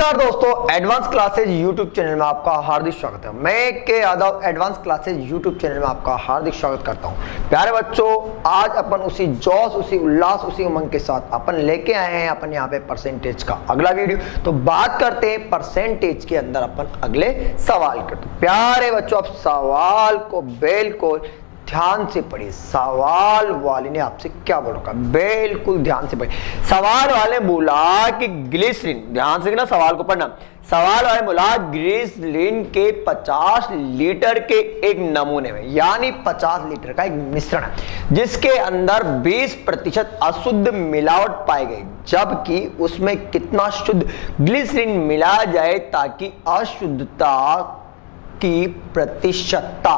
नमस्कार दोस्तों, advance classes YouTube channel में आपका हार्दिक स्वागत है। मैं के Yadav advance classes YouTube channel में आपका हार्दिक स्वागत करता हूं। प्यारे बच्चों, आज अपन उसी जोश, उसी उल्लास, उसी उमंग के साथ अपन लेके आए हैं अपन यहाँ पे परसेंटेज का अगला वीडियो। तो बात करते हैं परसेंटेज के अंदर अपन अगले सवाल करते हैं। प्यारे बच्चों, आप सवाल को बिल्कुल ध्यान से पढ़िए। सवाल वाले ने आपसे क्या बोला, बिल्कुल ध्यान से पढ़िए। सवाल वाले बोला कि ग्लिसरीन, ध्यान से ना सवाल को पढ़ना। सवाल वाले बोला ग्लिसरीन के 50 लीटर के एक नमूने में, यानी 50 लीटर का एक मिश्रण है जिसके अंदर 20% अशुद्ध मिलावट पाई गई, जबकि उसमें कितना शुद्ध ग्लिसरीन मिलाया जाए ताकि अशुद्धता की प्रतिशतता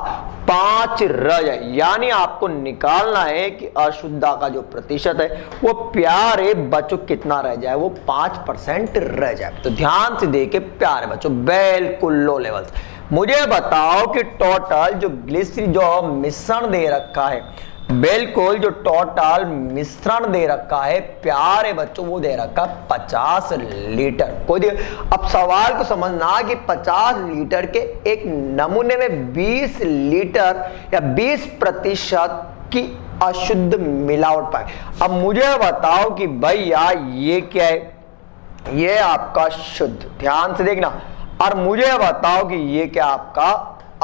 5 रह जाए। यानी आपको निकालना है कि अशुद्धता का जो प्रतिशत है वो प्यारे बच्चों कितना रह जाए, वो 5% रह जाए। तो ध्यान से देखिए प्यारे बच्चों, बिल्कुल लो लेवल। मुझे बताओ कि टोटल जो ग्लिसरीन जो मिश्रण दे रखा है, बिल्कुल जो टोटल मिश्रण दे रखा है प्यारे बच्चों, वो दे रखा 50 लीटर। कोई अब सवाल को समझना कि 50 लीटर के एक नमूने में 20 लीटर या 20% की अशुद्ध मिलावट पाए। अब मुझे बताओ कि भैया ये क्या है, ये आपका शुद्ध, ध्यान से देखना। और मुझे बताओ कि ये क्या आपका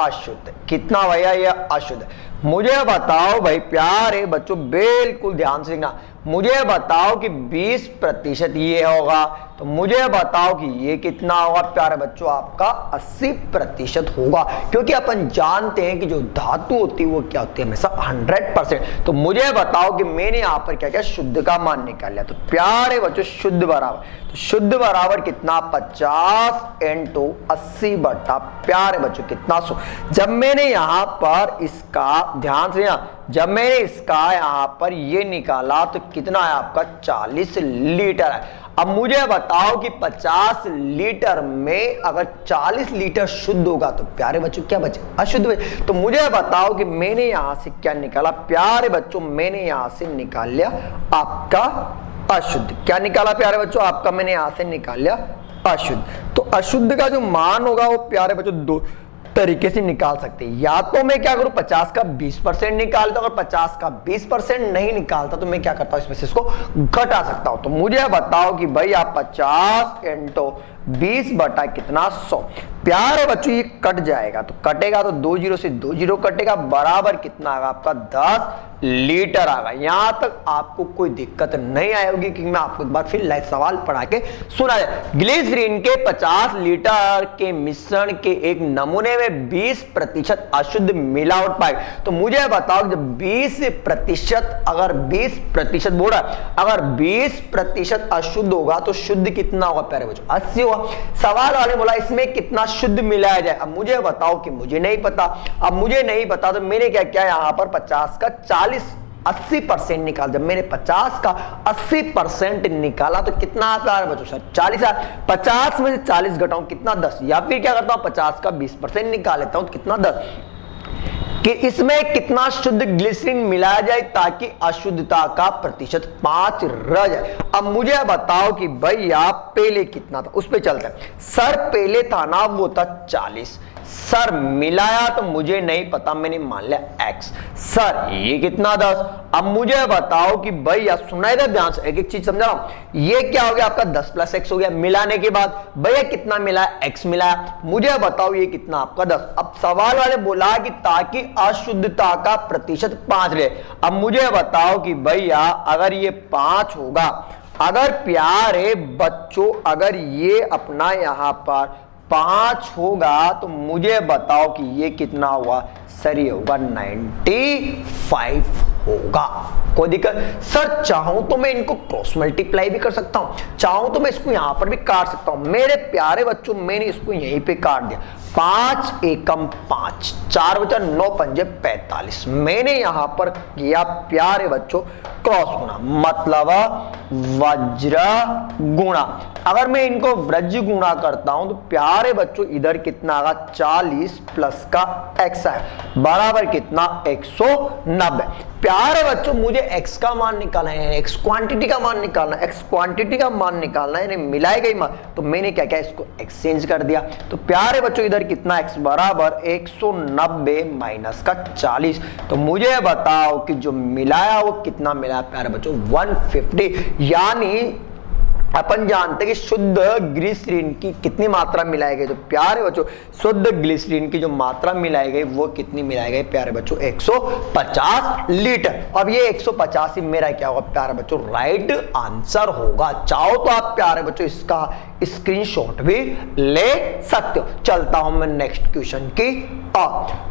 अशुद्ध, कितना भैया ये अशुद्ध। मुझे बताओ भाई प्यारे बच्चों, बिल्कुल ध्यान से देखना। मुझे बताओ कि 20% ये होगा, तो मुझे बताओ कि ये कितना होगा प्यारे बच्चों, आपका 80% होगा। क्योंकि अपन जानते हैं कि जो धातु होती है वो क्या होती है, हमेशा 100%। तो मुझे बताओ कि मैंने यहां पर क्या क्या शुद्ध का मान निकाल लिया। तो प्यारे बच्चों शुद्ध बराबर, तो शुद्ध बराबर कितना, 50 × 80 बटा प्यारे बच्चों कितना 100। जब मैंने यहां पर इसका ध्यान से, जब मैंने इसका यहां पर ये निकाला तो कितना है आपका 40 लीटर है। अब मुझे बताओ कि 50 लीटर में अगर 40 लीटर शुद्ध होगा तो प्यारे बच्चों क्या बचे, अशुद्ध बचे। तो मुझे बताओ कि मैंने यहां से क्या निकाला प्यारे बच्चों, मैंने यहां से निकाल लिया आपका अशुद्ध। क्या निकाला प्यारे बच्चों, आपका मैंने यहां से निकाल लिया अशुद्ध। तो अशुद्ध का जो मान होगा वो प्यारे बच्चों दो तरीके से निकाल सकते हैं। या तो मैं क्या करूं, 50 का 20% निकालता हूं। अगर 50 का 20% नहीं निकालता तो मैं क्या करता हूं, इसमें से इसको घटा सकता हूं। तो मुझे बताओ कि भाई आप 50 × 20 बटा कितना 100। प्यारे बच्चों ये कट जाएगा, तो कटेगा तो 2 0 से 2 0 कटेगा, बराबर कितना आएगा आपका 10 लीटर आएगा। यहां तक आपको कोई दिक्कत नहीं आएगी कि मैं आपको एक बार फिर लाइव सवाल पढ़ा के सुना जाए। ग्लिसरीन के 50 लीटर के मिश्रण के एक नमूने में 20% अशुद्ध मिलावट पाए। तो मुझे बताओ जब 20%, अगर 20% बोल रहा है, अगर 20% अशुद्ध होगा तो शुद्ध कितना होगा प्यारे बच्चों, 80 होगा। सवाल वाले बोला इसमें कितना शुद्ध मिलाया जाए। अब मुझे बताओ कि मुझे नहीं पता। अब मुझे नहीं पता तो मैंने क्या किया, यहां पर 50 का 80% निकाल। जब मैंने 50 का 80% निकाला तो कितना आता है बच्चों, सर 40 है। 50 में से 40 घटाऊं कितना 10, या फिर क्या करता हूं 50 का 20% निकाल लेता हूं तो कितना 10, कि इसमें कितना शुद्ध ग्लिसरीन मिलाया जाए ताकि अशुद्धता का प्रतिशत 5 रह जाए। अब मुझे बताओ कि भैया पहले कितना था, उस पे चलता है। सर पहले था ना वो था 40, सर मिलाया तो मुझे नहीं पता, मैंने मान लिया x। सर ये कितना 10। अब मुझे बताओ कि भैया सुना इधर ध्यान से, एक एक चीज समझा रहा हूं। ये क्या हो गया आपका 10 + x हो गया मिलाने के बाद। भैया कितना मिलाया, x मिलाया। मुझे बताओ ये कितना आपका 10। अब सवाल वाले बोला कि ताकि अशुद्धता का प्रतिशत 5 रहे। अब मुझे बताओ कि भैया अगर ये 5 होगा, अगर प्यारे बच्चों अगर ये अपना यहां पर 5 होगा तो मुझे बताओ कि ये कितना होगा, सर ये होगा 95 होगा। कोई दिक्कत, सर चाहूं तो मैं इनको क्रॉस मल्टीप्लाई भी कर सकता हूं, चाहूं तो मैं इसको यहां पर भी काट सकता हूं। मेरे प्यारे बच्चों मैंने इसको यहीं पे काट दिया, 5 एकम 5, 4 बचा 9 पंजे 45। मैंने यहां पर किया प्यारे बच्चों क्रॉस गुणा, मतलब वज्र गुणा। अगर मैं इनको वज्र गुणा करता हूं तो प्यारे बच्चों इधर कितना आएगा, 40 प्लस का x है, बराबर कितना 190। प्यारे बच्चों मुझे मुझे x का मान निकालना है, x क्वांटिटी का मान निकालना है, x क्वांटिटी का मान निकालना है, यानी मिलाई गई मान। तो मैंने क्या किया, इसको एक्सचेंज कर दिया। तो प्यारे बच्चों इधर कितना x बराबर 190 माइनस का 40। तो मुझे बताओ कि जो मिलाया वो कितना मिला प्यारे बच्चों, 150। यानी अपन जानते हैं कि शुद्ध ग्लिसरीन की कितनी मात्रा मिलाई गई। तो प्यारे बच्चों शुद्ध ग्लिसरीन की जो मात्रा मिलाई गई वो कितनी मिलाई गई प्यारे बच्चों, 150 लीटर। अब ये 150 ही मेरा क्या होगा प्यारे बच्चों, राइट आंसर होगा। चाहो तो आप प्यारे बच्चों इसका स्क्रीनशॉट भी ले सकते हो। चलता हूं मैं नेक्स्ट क्वेश्चन की।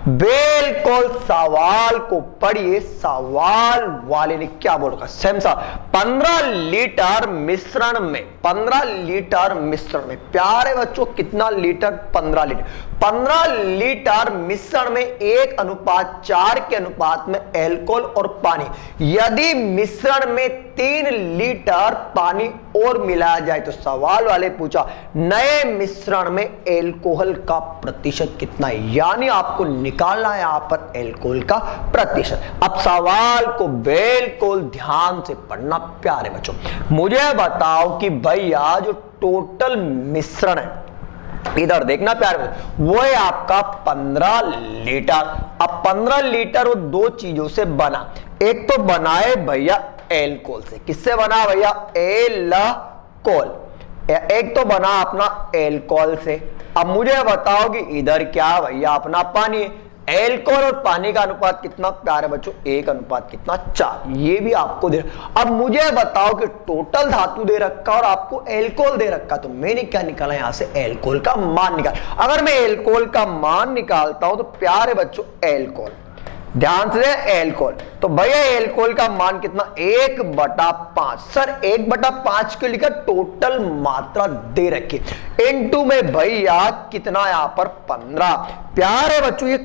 बिल्कुल सवाल को पढ़िए, सवाल वाले ने क्या बोला, सेम सा 15 लीटर मिश्रण में, 15 लीटर मिश्रण में प्यारे बच्चों कितना लीटर, 15 लीटर। 15 लीटर मिश्रण में 1:4 के अनुपात में एल्कोहल और पानी। यदि मिश्रण में 3 लीटर पानी और मिलाया जाए तो सवाल वाले पूछा नए मिश्रण में एल्कोहल का प्रतिशत कितना है, यानी आपको निकालना है यहां पर एल्कोहल का प्रतिशत। अब सवाल को बिल्कुल ध्यान से पढ़ना प्यारे बच्चों। मुझे बताओ कि भैया जो टोटल मिश्रण है, इधर देखना प्यारे, वो है आपका 15 लीटर। अब 15 लीटर वो दो चीजों से बना, एक तो बनाए भैया एल्कोहल से, किससे बना भैया, एल्कोहल, एक तो बना अपना एल्कोहल से। अब मुझे बताओ कि इधर क्या भैया अपना पानी है, एल्कोहल और पानी का अनुपात कितना प्यारे बच्चों, 1:4। ये भी आपको दे। अब मुझे बताओ कि टोटल धातु दे रखा और आपको एल्कोहल दे रखा, तो मैंने क्या निकाला यहां से, एल्कोहल का मान निकाल। अगर मैं एल्कोहल का मान निकालता हूं तो प्यारे बच्चों एल्कोहल, ध्यान से एल्कोहल, तो भैया एल्कोहल का मान कितना, 1/5। सर 1/5 के लिए टोटल मात्रा दे रखी, इनटू में भैया कितना यहां पर 15। प्यारे बच्चों ये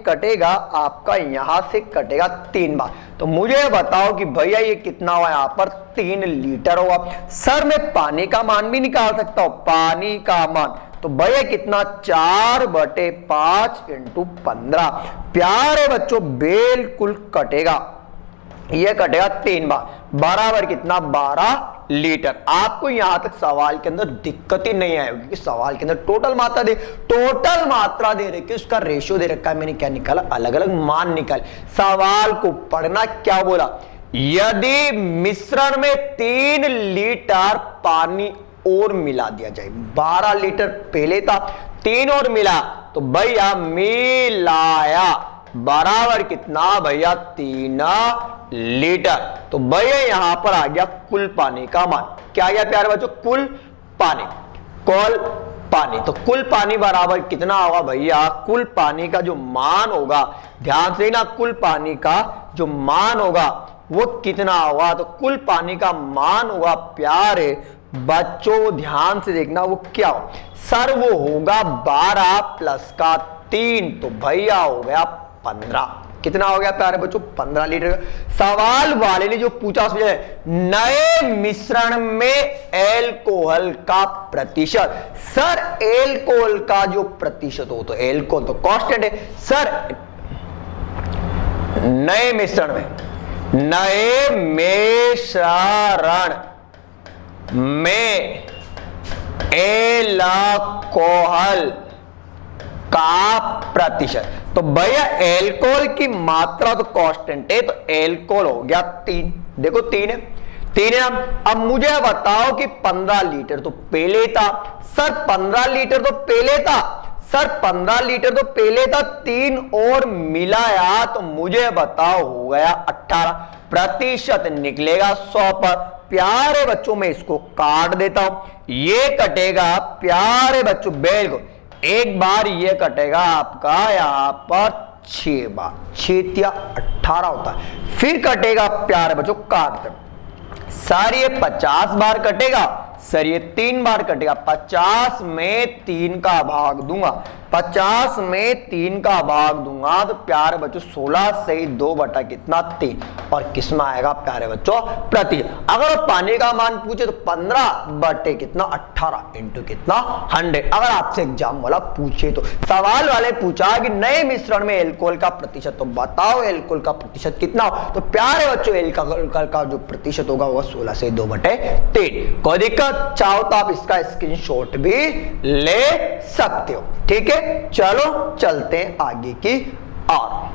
कटेगा आपका, यहां से कटेगा 3 बार। तो मुझे बताओ कि भैया ये कितना हुआ, यहां पर 3 लीटर हुआ। सर मैं पानी का मान भी निकाल सकता हूं, पानी का मान, तो भैया कितना, 4/5 × 15। प्यारे बच्चों बिल्कुल कटेगा, ये कटेगा 3 बार, बराबर कितना, 12 लीटर। आपको यहां तक सवाल के अंदर दिक्कत ही नहीं आएगी, क्योंकि सवाल के अंदर टोटल मात्रा दे रखी है, उसका रेशियो दे रखा है। मैंने क्या निकाला, अलग अलग मान निकाले। सवाल को पढ़ना, क्या बोला, यदि मिश्रण में 3 लीटर पानी और मिला दिया जाए, 12 लीटर पहले था, 3 और मिला, तो भैया मिलाया बराबर कितना भैया, 3 लीटर। तो भैया यहां पर आ गया कुल पानी का मान, क्या आ गया प्यारे बच्चों, कुल पानी। तो कुल पानी बराबर कितना होगा भैया, कुल पानी का जो मान होगा, ध्यान से ना, कुल पानी का जो मान होगा वो कितना होगा, तो कुल पानी का मान होगा प्यारे बच्चों, ध्यान से देखना, वो क्या हो, सर वो होगा 12 प्लस का 3, तो भैया हो गया 15। कितना हो गया प्यारे बच्चों, 15 लीटर। सवाल वाले ने जो पूछा उसमें नए मिश्रण में एल्कोहल का प्रतिशत। सर एल्कोहल का जो प्रतिशत हो, तो एल्कोहल तो कांस्टेंट है। सर नए मिश्रण में एल्कोहल का प्रतिशत, तो भैया एल्कोहल की मात्रा तो कांस्टेंट है, तो एल्कोहल हो गया 3। देखो 3 है। अब मुझे बताओ कि 15 लीटर तो पहले था, सर 15 लीटर तो पहले था, सर 15 लीटर तो पहले था, 3 और मिलाया, तो मुझे बताओ हो गया 18। प्रतिशत निकलेगा 100 पर। प्यारे बच्चों में इसको काट देता हूं, ये कटेगा प्यारे बच्चों बिल्कुल, एक बार ये कटेगा आपका यहां पर 6 बार, 6 या 18 होता है। फिर कटेगा प्यारे बच्चों, काट कर सर ये 50 बार कटेगा, सर ये 3 बार कटेगा, 50 में 3 का भाग दूंगा, 50 में 3 का भाग दूंगा तो प्यारे बच्चों 16 से 2 बटा कितना 3, और किसमें आएगा प्यारे बच्चों प्रति। अगर पानी का मान पूछे तो 15 बटे कितना 18 इंटू कितना 100। अगर आपसे एग्जाम वाला पूछे तो सवाल वाले पूछा कि नए मिश्रण में एल्कोहल का प्रतिशत, तो बताओ एल्कोहल का प्रतिशत कितना हो, तो प्यारे बच्चों एल्कोहल का जो प्रतिशत होगा वो 16 से 2 बटे 3। कोई दिक्कत, चाहो तो आप इसका स्क्रीनशॉट भी ले सकते हो। ठीक है, चलो चलते हैं आगे की और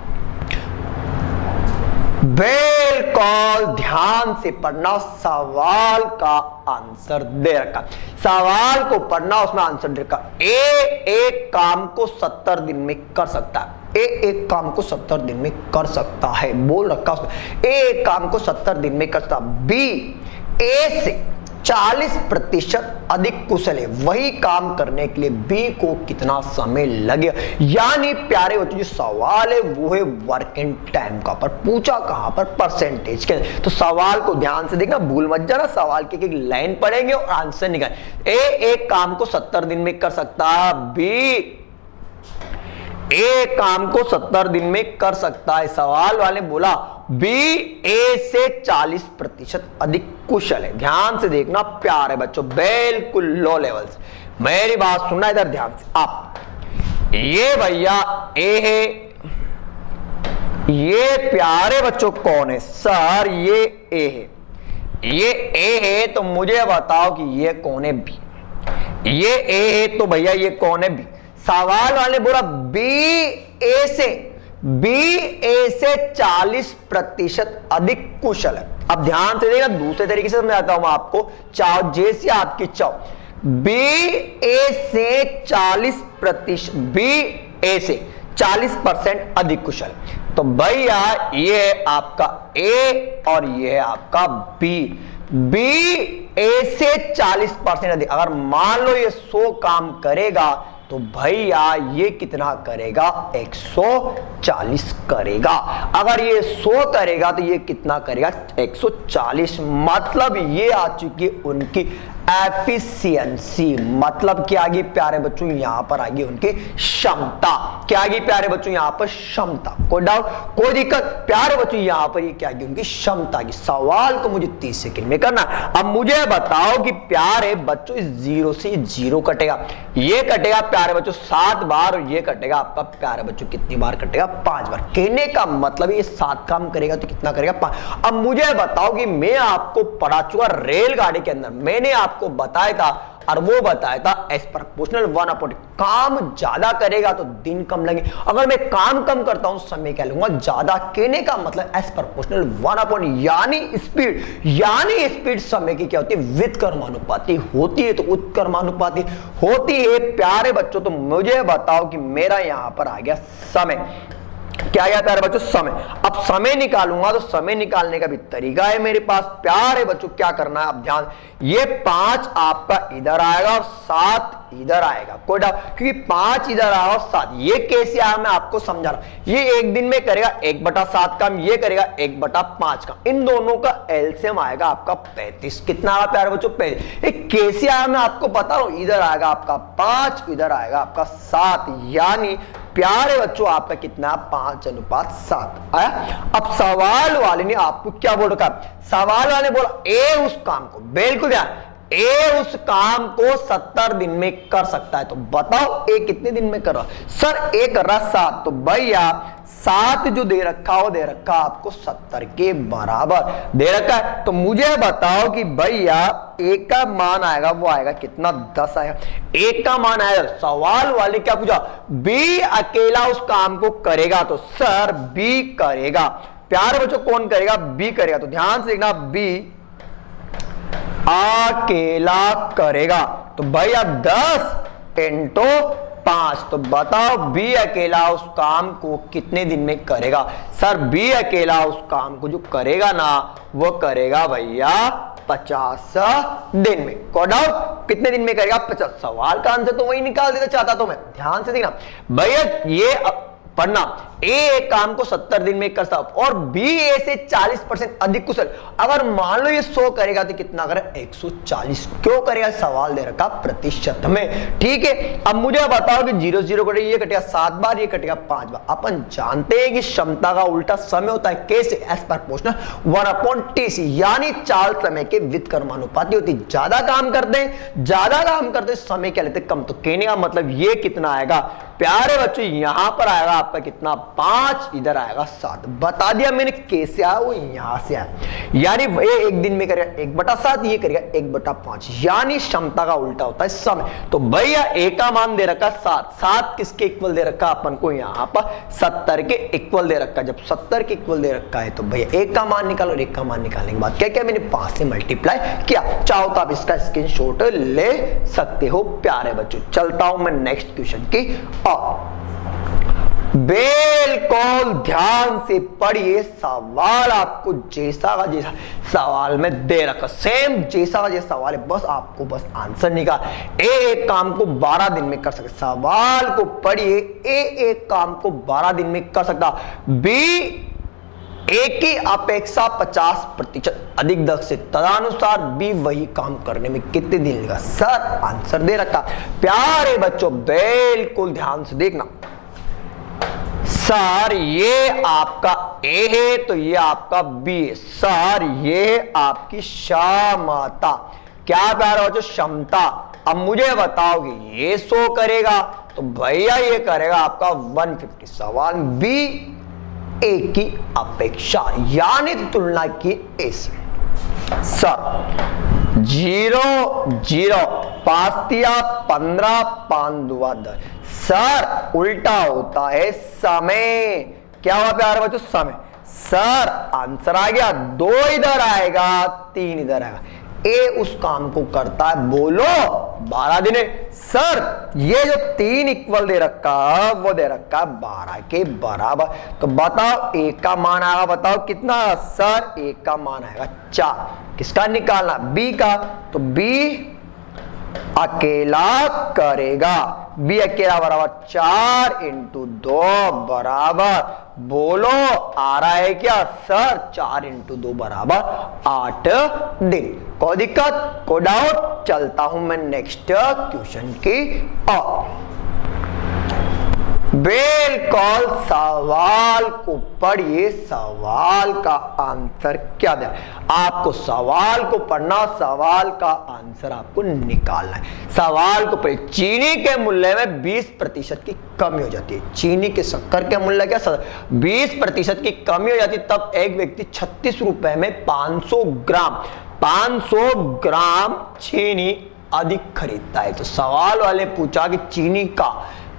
बिल्कुल ध्यान से पढ़ना, सवाल का आंसर दे रखा, सवाल को पढ़ना उसमें आंसर दे रखा। ए एक काम को 70 दिन में कर सकता है, ए एक काम को 70 दिन में कर सकता है, बोल रखा उसमें ए एक काम को 70 दिन में कर सकता। बी ए से 40% अधिक कुशल है, वही काम करने के लिए बी को कितना समय लगेगा। यानी प्यारे बच्चों जो सवाल है वो है वर्किंग टाइम का, पर पूछा कहां पर परसेंटेज के। तो सवाल को ध्यान से देखना, भूल मत जाना, सवाल की एक लाइन पढ़ेंगे और आंसर निकाल। ए एक काम को 70 दिन में कर सकता है, बी ए काम को 70 दिन में कर सकता है। सवाल वाले बोला बी ए से 40% अधिक कुशल है। ध्यान से देखना प्यारे बच्चों, बिल्कुल लो लेवल से मेरी बात सुनना इधर ध्यान से। आप ये भैया ए है, ये प्यारे बच्चों कौन है सर, ये ए है, ये ए है, तो मुझे बताओ कि ये कौन है बी। ये ए है तो भैया ये कौन है बी। सवाल वाले बोला बी ए से 40% अधिक कुशल है। अब ध्यान से देखा, दूसरे तरीके से समझाता हूं आपको, चाहो जैसे आपकी चाहो, बी ए से 40% अधिक कुशल। तो भैया ये आपका ए और ये है आपका बी। बी ए से 40% अधिक, अगर मान लो ये 100 काम करेगा तो भैया ये कितना करेगा 140 करेगा। अगर ये 100 करेगा तो ये कितना करेगा 140। मतलब ये आ चुकी उनकी एफिशिएंसी, मतलब क्या आ गई प्यारे बच्चों यहां पर आ गई उनकी क्षमता। क्या आ गई प्यारे बच्चों यहां पर क्षमता, कोई डाउट कोई दिक्कत प्यारे बच्चों, यहां पर ये क्या आ गई उनकी क्षमता की। सवाल को मुझे 30 सेकंड में करना। अब मुझे बताओ कि प्यारे बच्चों इस 0 से 0 कटेगा, ये कटेगा प्यारे बच्चों 7 बार, और ये कटेगा आपका प्यारे बच्चों कितनी बार कटेगा 5 बार। कहने का मतलब ये 7 काम करेगा तो कितना करेगा 5। अब मुझे बताओ कि मैं आपको पढ़ा चुका रेलगाड़ी के अंदर, मैंने आपको बताया था और वो बताया था एस प्रोपोर्शनल 1/, काम ज्यादा करेगा तो दिन कम लगे, अगर मैं काम कम करता हूं समय क्या लूंगा ज्यादा। कहने का मतलब एस प्रोपोर्शनल 1/, यानी स्पीड समय की क्या होती है व्युत्क्रमानुपाती होती है, तो उत्क्रमानुपाती होती है प्यारे बच्चों। तो मुझे बताओ कि मेरा यहां पर आ गया समय, क्या गया प्यारे बच्चों समय। अब समय निकालूंगा तो समय निकालने का भी तरीका है मेरे पास प्यारे बच्चों। क्या करना है अब ध्यान, ये 5 आपका इधर आएगा और 7 इधर आएगा, कोई डाउट, क्योंकि 5 इधर आएगा और 7 ये कैसे आया मैं आपको समझा रहा हूं। ये एक दिन में करेगा 1/7 काम, ये करेगा 1/5 का, इन दोनों का एलसीएम आएगा आपका 35। कितना आया प्यारे बच्चों 35। ये कैसे आया मैं आपको बता रहा हूं, इधर आएगा आपका 5, इधर आएगा आपका 7, यानी प्यारे बच्चों आपका कितना 5:7 आया। अब सवाल वाले ने आपको क्या बोल रखा, सवाल वाले बोला ए उस काम को, बिल्कुल ध्यान, ए उस काम को 70 दिन में कर सकता है। तो बताओ ए कितने दिन में कर रहा सर, ए कर रहा 7, तो भैया 7 जो दे रखा हो दे रखा आपको 70 के बराबर दे रखा है। तो मुझे बताओ कि भैया ए का मान आएगा वो आएगा कितना 10 आएगा, ए का मान आएगा। सवाल वाले क्या पूछा, बी अकेला उस काम को करेगा, तो सर बी करेगा। प्यारे बच्चों कौन करेगा, बी करेगा। तो ध्यान से देखना, बी अकेला करेगा, तो भैया 10 × 5, तो बताओ बी अकेला उस काम को कितने दिन में करेगा। सर बी अकेला उस काम को जो करेगा ना वो करेगा भैया 50 दिन में। को डाउट कितने दिन में करेगा 50। सवाल का आंसर तो वही निकाल देना चाहता तो मैं, ध्यान से देखना भैया। ये पढ़ना, ए एक काम को 70 दिन में कर सकता और बी ए से 40% अधिक कुशल। अगर मान लो ये 100 करेगा तो कितना करे 140। क्यों करेगा, सवाल दे रखा प्रतिशत में, ठीक है। अब मुझे बताओ कि 0 0 कटेगा, ये कटेगा 7 बार, ये कटेगा 5 बार। अपन जानते हैं कि क्षमता का उल्टा समय होता है, कैसे, एज पर प्रपोर्शनल 1/TC, यानी चाल समय के व्युत्क्रमानुपाती होती। ज्यादा काम करते हैं समय क्या लेते कम। तो कहने का मतलब ये कितना आएगा प्यारे बच्चों, यहां पर आएगा आपका कितना 5, इधर आएगा 7। बता दिया मैंने कैसे आया, वो यहां से आया। यानी ये एक दिन में करेगा 1/7, ये करेगा 1/5, यानी क्षमता का उल्टा होता है समय। तो भैया ए का मान दे रखा 7 किसके इक्वल दे रखा अपन को, यहां पर 70 के इक्वल दे रखा। जब 70 के इक्वल दे रखा है तो भैया एक का मान निकालो, एक का मान निकालने के बाद क्या क्या मैंने 5 से मल्टीप्लाई किया। चाहो तो आप इसका स्क्रीनशॉट ले सकते हो प्यारे बच्चों। चलता हूं मैं नेक्स्ट क्वेश्चन की। बिल्कुल ध्यान से पढ़िए, सवाल आपको जैसा का जैसा सवाल में दे रखा, सेम जैसा का जैसा सवाल है, बस आपको बस आंसर निकाल। ए एक काम को 12 दिन में कर सकता, सवाल को पढ़िए। ए एक काम को 12 दिन में कर सकता, बी ए की अपेक्षा 50% अधिक दक्ष से, तदनुसार बी वही काम करने में कितने दिन लगेगा। सर आंसर दे रखा। प्यारे बच्चों बिल्कुल ध्यान से देखना, सर ये आपका ए है तो ये आपका बी है। सर ये आपकी क्षमता, क्या प्यारे बच्चों, क्षमता। अब मुझे बताओगे ये 100 करेगा तो भैया ये करेगा आपका 150। सवाल बी ए की अपेक्षा यानी तुलना की ए से। सर 0 0 5 दिया 15 5 2 10। सर उल्टा होता है समय, क्या हुआ प्यारे बच्चों, समय। सर आंसर आ गया, 2 इधर आएगा 3 इधर आएगा। ए उस काम को करता है बोलो 12 दिन। सर ये जो 3 इक्वल दे रखा वो दे रखा 12 के बराबर। तो बताओ ए का मान आएगा, बताओ कितना। सर ए का मान आएगा 4। किसका निकालना, बी का। तो बी अकेला करेगा, बी अकेला बराबर 4 × 2 बराबर, बोलो आ रहा है क्या। सर 4 × 2 बराबर 8 दिन। कोई दिक्कत, कोई डाउट। चलता हूं मैं नेक्स्ट क्वेश्चन की ओर। बिल्कुल सवाल को पढ़िए, सवाल का आंसर क्या दे। आपको सवाल को पढ़ना, सवाल का आंसर आपको निकालना है। सवाल को पढ़िए। चीनी के मूल्य में 20% की कमी हो जाती है। चीनी के शक्कर के मूल्य क्या 20% की कमी हो जाती है, तब एक व्यक्ति 36 रुपए में 500 ग्राम चीनी अधिक खरीदता है। तो सवाल वाले पूछा कि चीनी का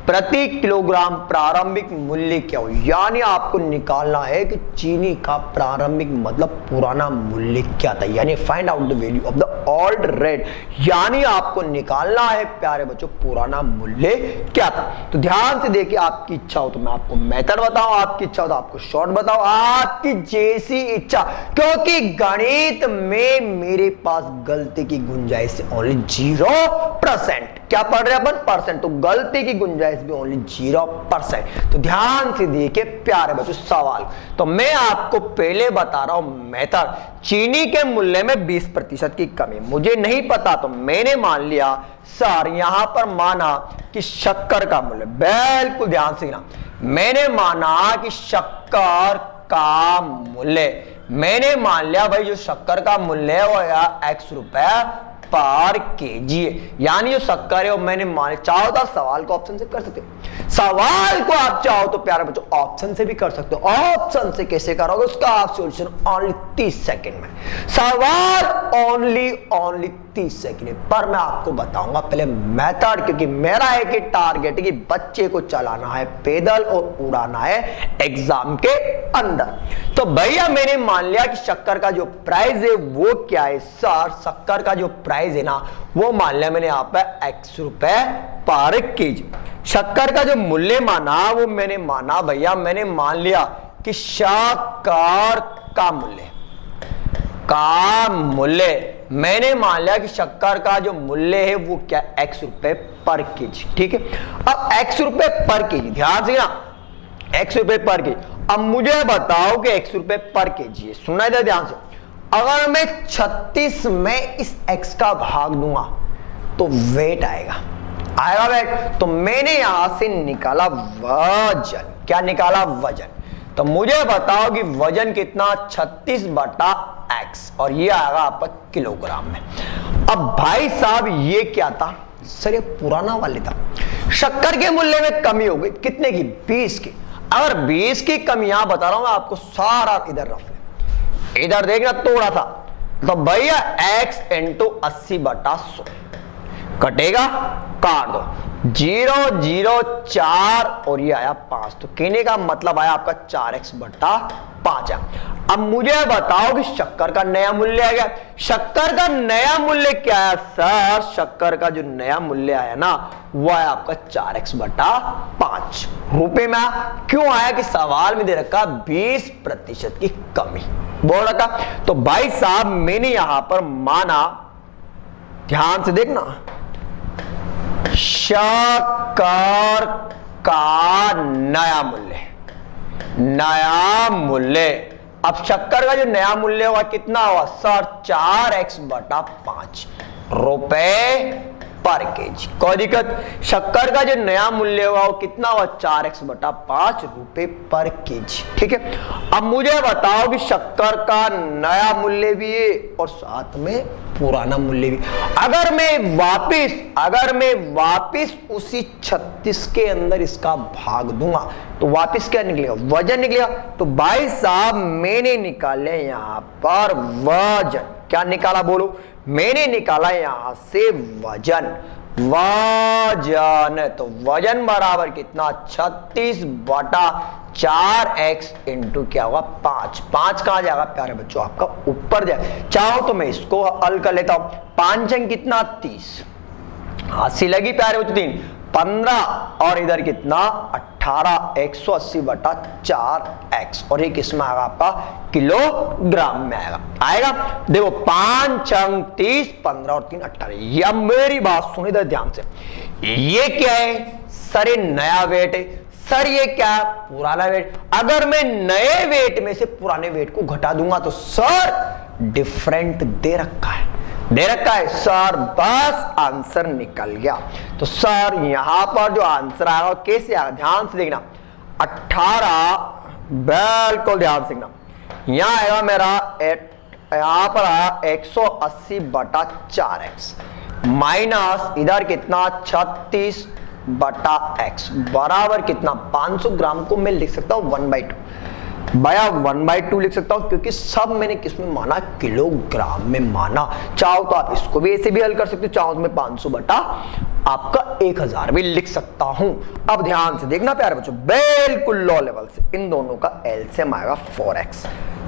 प्रति किलोग्राम प्रारंभिक मूल्य क्या हो, यानी आपको निकालना है कि चीनी का प्रारंभिक मतलब पुराना मूल्य क्या था, यानी find out the value of the old rate, यानी आपको निकालना है प्यारे बच्चों पुराना मूल्य क्या था। तो ध्यान से देखिए, आपकी इच्छा हो तो मैं आपको मेथड बताऊं, आपकी इच्छा हो तो आपको शॉर्ट बताओ, आपकी जैसी इच्छा, क्योंकि गणित में मेरे पास गलती की गुंजाइश ओनली 0%। क्या पढ़ रहे अपन, परसेंट, तो गलती की गुंजाइश भी ओनली 0%। तो ध्यान से देखिए प्यारे बच्चों सवाल। तो मैं आपको पहले बता रहा हूं मेथड। चीनी के मूल्य में 20% की कमी, मुझे नहीं पता तो मैंने मान लिया सर यहां पर माना कि शक्कर का मूल्य, बिल्कुल ध्यान से ना, मैंने माना कि शक्कर का मूल्य, मैंने मान लिया भाई जो शक्कर का मूल्य है वो X रुपए पर केजी है, यानी जो शक्कर है वो मैंने मान, चाहो तो सवाल को ऑप्शन से कर सकते हो, सवाल को आप चाहो तो प्यारे बच्चों ऑप्शन से भी कर सकते हो। ऑप्शन से कैसे करोगे उसका आप सॉल्यूशन ओनली 30 सेकंड में, सवाल ओनली 30 सेकंड में, पर मैं आपको बताऊंगा पहले मेथड, क्योंकि मेरा एक ही टारगेट है कि बच्चे को चलाना है पैदल और उड़ाना है एग्जाम के अंदर। तो भैया मैंने मान लिया कि शक्कर का जो प्राइस है वो क्या है, सर शक्कर का जो प्राइस है ना वो मान लिया मैंने यहाँ पे X रुपए पर केजी। शक्कर का जो मूल्य माना वो मैंने माना भैया, मैंने मान लिया कि शक्कर का मूल्य मैंने मान लिया कि शक्कर का जो मूल्य है वो क्या X रुपए पर केजी, ठीक है। अब X रुपए पर केजी, ध्यान से ना, x रुपए पर के। अब मुझे बताओ कि x रुपए पर केजी है, सुनना इधर ध्यान से। अगर मैं 36 में इस x का भाग दूंगा तो वेट आएगा वेट। तो मैंने यहां से निकाला वजन। क्या निकाला? वजन। तो मुझे बताओ कि वजन कितना? 36 बटा x, और ये आएगा आपका किलोग्राम में। अब भाई साहब ये क्या था सर? ये पुराना वाले था। शक्कर के मूल्य में कमी हो गई, कितने की? 20 की। अगर 20 की कमी यहां बता रहा हूं मैं आपको, सारा इधर रख ले, इधर देखना थोड़ा सा। तो भैया x इंटू 80 बटा 100 कटेगा, काट दो, 0 0 4 और ये आया 5। तो कहने का मतलब आया आपका 4x बटा 5 है। अब मुझे बताओ कि शक्कर का नया मूल्य आएगा। शक्कर का नया मूल्य क्या है सर? शक्कर का जो नया मूल्य आया ना वो है आपका 4x बटा 5 रुपए में। क्यों आया? कि सवाल में दे रखा 20% की कमी बोल रखा। तो भाई साहब मैंने यहां पर माना, ध्यान से देखना, शक्कर का नया मूल्य, नया मूल्य। अब शक्कर का जो नया मूल्य हुआ कितना हुआ सर? 4x बटा 5 रुपए पर केजी। कोई दिक्कत? शक्कर का जो नया मूल्य हुआ वो कितना हुआ? 4x बटा 5 रुपए पर केजी। ठीक है। अब मुझे बताओ कि शक्कर का नया मूल्य भी है और साथ में पुराना मूल्य भी। अगर मैं वापिस उसी 36 के अंदर इसका भाग दूंगा तो वापिस क्या निकलेगा? वजन निकलेगा। तो भाई साहब मैंने निकाले यहां पर वजन। क्या निकाला बोलो? मैंने निकाला यहां से वजन। तो वजन बराबर कितना? 36 बटा 4x इंटू क्या होगा? 5। 5 कहां जाएगा प्यारे बच्चों? आपका ऊपर जाएगा। चाहो तो मैं इसको हल कर लेता हूं। 5 अंक कितना? 30। 80 लगी प्यारे बच्चों, 3 15 और इधर कितना? 18। 180 बटा 4x और ये किस में आएगा? आपका किलोग्राम में आएगा। देखो 5 अंक 30, 15 और 3 18। ये मेरी बात सुनी इधर ध्यान से। ये क्या है सर? ये नया वेट है। सर ये क्या है? पुराना वेट। अगर मैं नए वेट में से पुराने वेट को घटा दूंगा तो सर डिफरेंट दे रखा है, सर बस आंसर निकल गया। तो सर यहां पर जो आंसर आएगा कैसे आएगा? ध्यान से देखना, 18, बिल्कुल ध्यान से देखना। यहां आएगा मेरा यहां पर आया 180 बटा 4x माइनस इधर कितना? 36 बटा x बराबर कितना? 500 ग्राम को मैं लिख सकता हूं 1/2 भैया 1/2 लिख सकता हूं क्योंकि सब मैंने किस में माना? किलोग्राम में माना। चाहो तो आप इसको भी ऐसे भी हल कर सकते हो, चाहो तो मैं 500 बटा आपका 1000 भी लिख सकता हूं। अब ध्यान से देखना प्यारे बच्चों, बिल्कुल लो लेवल से इन दोनों का एलसीएम आएगा 4x।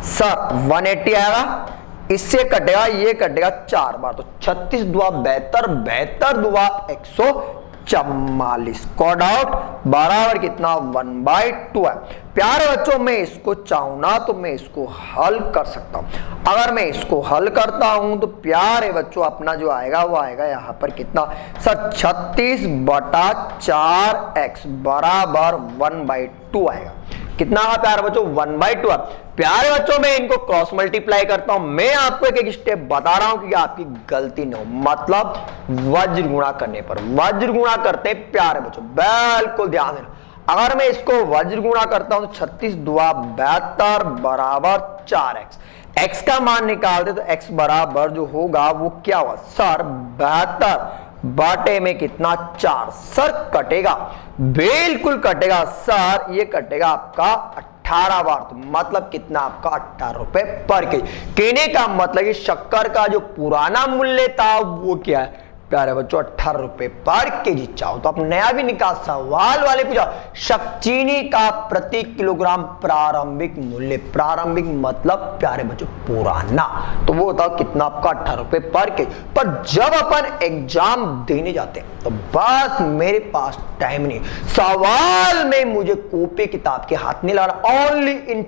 सर 180 आएगा, इससे कटेगा, ये कटेगा 4 बार, तो 36 दुआ 72, 72 दुआ 144 कॉड आउट बराबर कितना? 1/2 है। प्यारे बच्चों मैं इसको चाहूं ना तो मैं इसको हल कर सकता हूं। अगर मैं इसको हल करता हूं तो प्यारे बच्चों अपना जो आएगा वो आएगा यहां पर कितना? सर 36 बटा 4x बराबर 1/2 आएगा। कितना है प्यारे बच्चों? 1/2 है। प्यारे बच्चों मैं इनको क्रॉस मल्टीप्लाई करता हूं। मैं आपको एक एक स्टेप बता रहा हूं कि आपकी गलती न हो, मतलब वज्र गुणा करने पर वज्र गुणा करते हैं प्यारे बच्चों, बिल्कुल ध्यान देना। अगर मैं इसको वज्र गुणा करता हूं तो 36 दुआ 72 बराबर 4x, x का मान निकालते तो x बराबर जो होगा वो क्या होगा? सर 72 बाटे में कितना? 4। सर कटेगा, बिल्कुल कटेगा सर, ये कटेगा आपका 18 बार, तो मतलब कितना आपका? 18 रुपए पर केजी। कहने का मतलब कि शक्कर का जो पुराना मूल्य था वो क्या है प्यारे बच्चों? 18 रुपए पर केजी। चाहो तो आप नया भी निकाल, सवाल वाले पूछा चीनी का प्रति किलोग्राम प्रारंभिक मूल्य, प्रारंभिक मतलब प्यारे बच्चों पुराना, तो वो होता कितना आपका? 18 रुपए पर केजी। पर जब अपन एग्जाम देने जाते हैं तो बस मेरे पास टाइम नहीं, सवाल में मुझे कॉपी किताब के हाथ नहीं लगाना, ओनली इन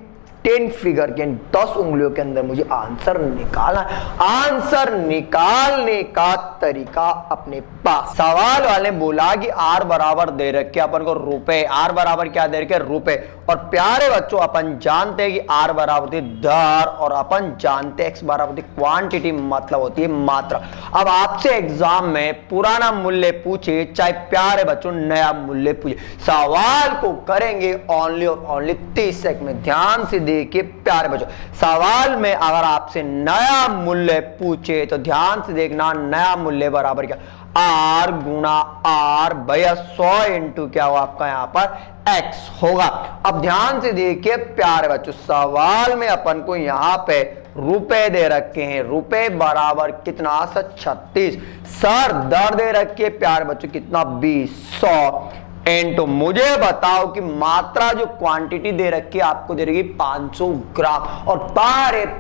10 फिगर के 10 उंगलियों के अंदर मुझे आंसर निकालना है। आंसर निकालने का तरीका अपने पास। सवाल वाले बोला कि आर बराबर दे रखे अपन को रुपए, आर बराबर क्या दे रखे रुपए, और प्यारे बच्चों अपन जानते हैं कि आर बराबर होती है दर और अपन जानते हैं एक्स बराबर होती है क्वांटिटी, मतलब होती है मात्रा। अब आपसे एग्जाम में पुराना मूल्य पूछे चाहे प्यारे बच्चों नया मूल्य पूछे, सवाल को करेंगे ओनली और ओनली 30 सेकंड में। ध्यान से देखिए प्यारे बच्चों, सवाल में अगर आपसे नया मूल्य पूछे तो ध्यान से देखना, नया मूल्य बराबर क्या आर गुणा आर भैया 100 इंटू क्या हुआ आपका यहाँ पर एक्स होगा। अब ध्यान से देखिए प्यारे बच्चों, सवाल में अपन को यहाँ पे रुपए दे रखे हैं, रुपए बराबर कितना 36, सर दर दे रखी है प्यारे बच्चों कितना 20, 100 इंटू मुझे बताओ कि मात्रा जो क्वांटिटी दे रखी है आपको दे रही 500 ग्राम, और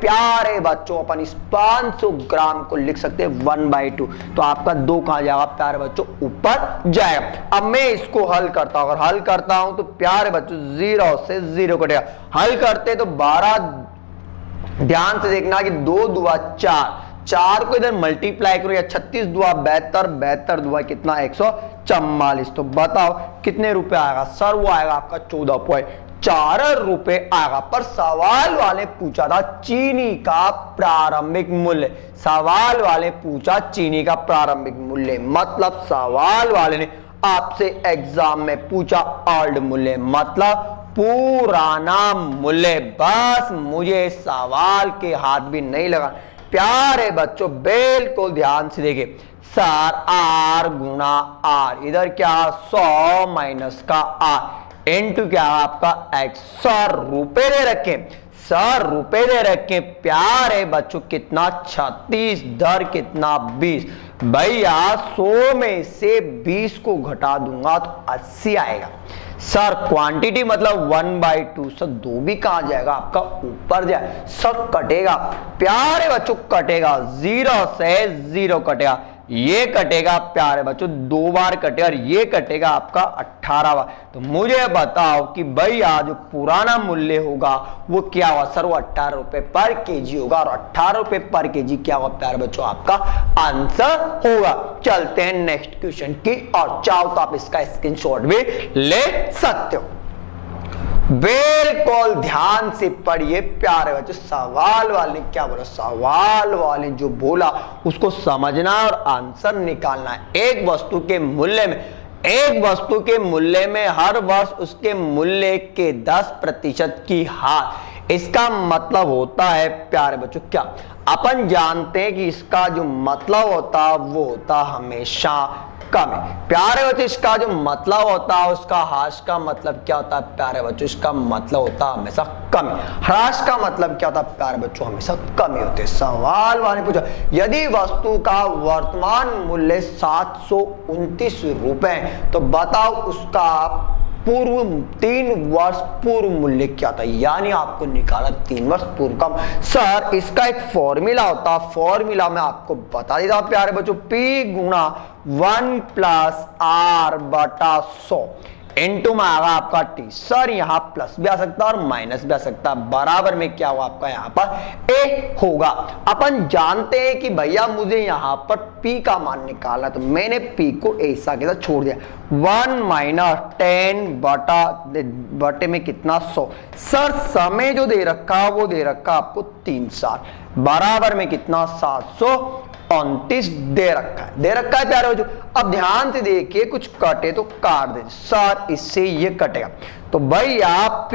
प्यारे बच्चों अपन इस 500 ग्राम को लिख सकते हैं 1/2, तो आपका 2 कहां जाएगा प्यारे बच्चों ऊपर जाएगा। अब मैं इसको हल करता हूं, अगर हल करता हूं तो प्यारे बच्चों 0 से 0 कटेगा, हल करते तो 12, ध्यान से देखना कि 2 दुआ 4, 4 को इधर मल्टीप्लाई करो या 36 दुआ 72, 72 दुआ कितना 144, तो बताओ कितने रुपए आएगा सर, वो आएगा आपका 14.4 रुपए आएगा। पर सवाल वाले पूछा था चीनी का प्रारंभिक मूल्य, सवाल वाले पूछा चीनी का प्रारंभिक मूल्य, मतलब सवाल वाले ने आपसे एग्जाम में पूछा ओल्ड मूल्य, मतलब पुराना मूल्य। बस मुझे सवाल के हाथ भी नहीं लगा प्यारे बच्चों, बिल्कुल ध्यान से देखिए, सर आर गुणा आर, इधर क्या 100 माइनस का आर इंटू क्या आपका एक्स, सर रुपए दे रखे, सर रुपए दे रखे प्यारे बच्चों कितना 36, दर कितना 20, भैया 100 में से 20 को घटा दूंगा तो 80 आएगा। सर क्वांटिटी मतलब 1/2, सर 2 भी कहां जाएगा आपका ऊपर जाए, सर कटेगा प्यारे बच्चों, कटेगा 0 से 0 कटेगा, ये कटेगा प्यारे बच्चों 2 बार कटेगा, और ये कटेगा आपका 18 बार। तो मुझे बताओ कि भैया जो पुराना मूल्य होगा वो क्या होगा सर, वो 18 रुपए पर केजी होगा, और 18 रुपए पर केजी क्या होगा प्यारे बच्चों आपका आंसर होगा। चलते हैं नेक्स्ट क्वेश्चन की, और चाहो तो आप इसका स्क्रीनशॉट भी ले सकते हो। बिल्कुल ध्यान से पढ़िए प्यारे बच्चों, सवाल वाले क्या बोला, सवाल वाले जो बोला उसको समझना और आंसर निकालना है। एक वस्तु के मूल्य में, एक वस्तु के मूल्य में हर वर्ष उसके मूल्य के 10% की हार, इसका मतलब होता है प्यारे बच्चों क्या, अपन जानते हैं कि इसका जो मतलब होता है वो होता हमेशा कम है प्यारे बच्चों, इसका जो मतलब होता है उसका ह्रास का मतलब क्या होता है प्यारे बच्चों, इसका मतलब होता है हमेशा कम, ह्रास का मतलब क्या होता है प्यारे बच्चों, हमेशा कम ही होते हैं। सवाल वाले पूछा यदि वस्तु का वर्तमान मूल्य 729 रुपए तो बताओ उसका पूर्व 3 वर्ष पूर्व मूल्य क्या था, यानी आपको निकाला 3 वर्ष पूर्व का। सर इसका एक फॉर्मूला होता है, फॉर्मूला मैं आपको बता देता हूं प्यारे बच्चों, P गुणा 1 प्लस R बटा 100 इंटू में आगा आपका T। सर यहाँ प्लस भी आ सकता है और माइनस भी आ सकता है, बराबर में क्या हुआ आपका यहाँ पर A होगा। अपन जानते हैं कि भैया मुझे यहाँ पर P का मान निकालना, तो मैंने P को ऐसा के साथ छोड़ दिया, 1 माइनस 10 बटे में कितना 100। सर समय जो दे रखा वो दे रखा आपको 3 साल, बराबर में कितना 729 दे रखा है प्यारे बच्चों। अब ध्यान से देखिए कुछ कटे तो काट दे, सर इससे ये कटेगा, तो भैया P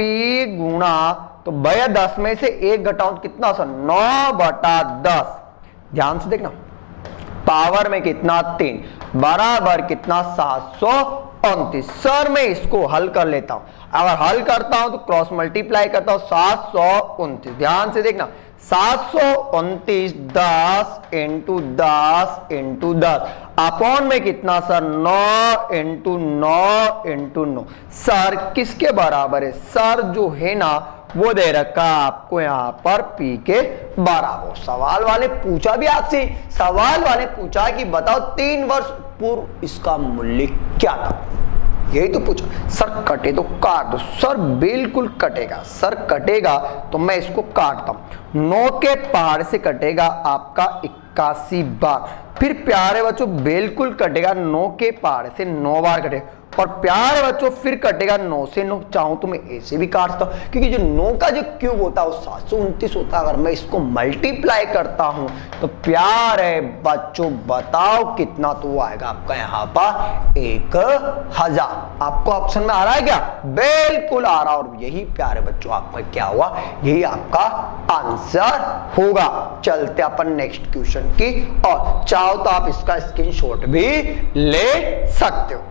गुणा, तो भैया 10 में से 1 घटाओ तो कितना सर 9 बटा 10, ध्यान से देखना पावर में कितना 3, बराबर कितना 729। सर मैं इसको हल कर लेता हूं, अगर हल करता हूं तो क्रॉस मल्टीप्लाई करता हूं 729, ध्यान से देखना 729 10 इंटू 10 इंटू 10 अपॉन में कितना सर 9 इंटू 9 इंटू 9, सर किसके बराबर है, सर जो है ना वो दे रखा आपको यहाँ पर P के बराबर। सवाल वाले पूछा भी आपसे, सवाल वाले पूछा कि बताओ 3 वर्ष पूर्व इसका मूल्य क्या था। यही तो पूछा। सर कटे तो काट दो। सर बिल्कुल कटेगा। सर कटेगा तो मैं इसको काटता हूं। 9 के पहाड़ से कटेगा आपका 81 बार। फिर प्यारे बच्चों बिल्कुल कटेगा, 9 के पहाड़ से 9 बार कटेगा। और प्यारे बच्चों फिर कटेगा 9 से 9। चाहूं तो मैं ऐसे भी काट सकता हूं, क्योंकि जो 9 का जो क्यूब होता है वो 729 होता है। अगर मैं इसको मल्टीप्लाई करता हूं तो प्यारे बच्चों बताओ कितना, तो वो आएगा आपका यहाँ पर 1000। आपको ऑप्शन में आ रहा है क्या? बिल्कुल आ रहा। और यही प्यारे बच्चों आपका क्या हुआ, यही आपका आंसर होगा। चलते अपन नेक्स्ट क्वेश्चन की, और चाहो तो आप इसका स्क्रीनशॉट भी ले सकते हो।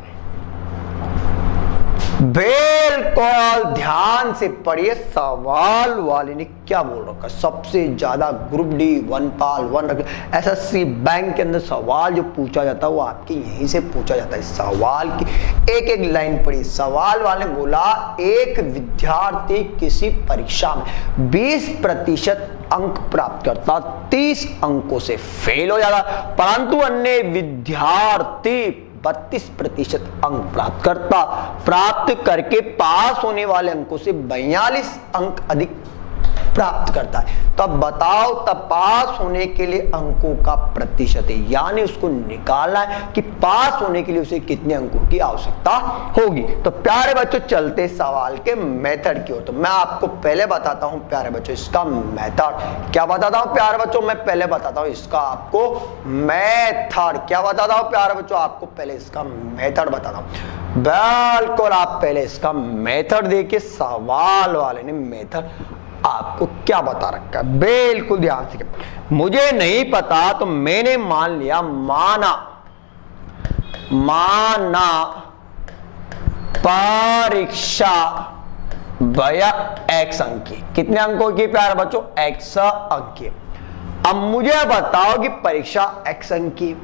बिल्कुल ध्यान से पढ़िए, सवाल वाले ने क्या बोल रखा है। सबसे ज्यादा ग्रुप डी 1 पाल 1 एसएससी बैंक के अंदर सवाल जो पूछा जाता है वो आपके यहीं से पूछा जाता है। सवाल की एक एक लाइन पढ़िए। सवाल वाले ने बोला एक विद्यार्थी किसी परीक्षा में 20% अंक प्राप्त करता, 30 अंकों से फेल हो जाता, परंतु अन्य विद्यार्थी 32% अंक प्राप्त करके पास होने वाले अंकों से 42 अंक अधिक प्राप्त करता है। तब बताओ तब पास होने के लिए अंकों का प्रतिशत है, यानी उसको निकालना है कि पास होने के लिए उसे कितने अंकों की आवश्यकता होगी। तो प्यारे बच्चों चलते सवाल के मेथड की ओर। तो मैं आपको पहले बताता हूं प्यारे बच्चों इसका मेथड। क्या बताता हूं प्यारे बच्चों? मैं पहले बताता हूं इसका आपको मेथड। क्या बताता हूं प्यारे बच्चों? आपको पहले इसका मेथड बताता हूं। बिल्कुल आप पहले इसका मेथड देखिए। सवाल वाले ने मेथड आपको क्या बता रखा है, बिल्कुल ध्यान से। मुझे नहीं पता तो मैंने मान लिया, माना परीक्षा भैया x अंक की। कितने अंकों की प्यारे बच्चों? x अंक की। अब मुझे बताओ कि परीक्षा x अंक की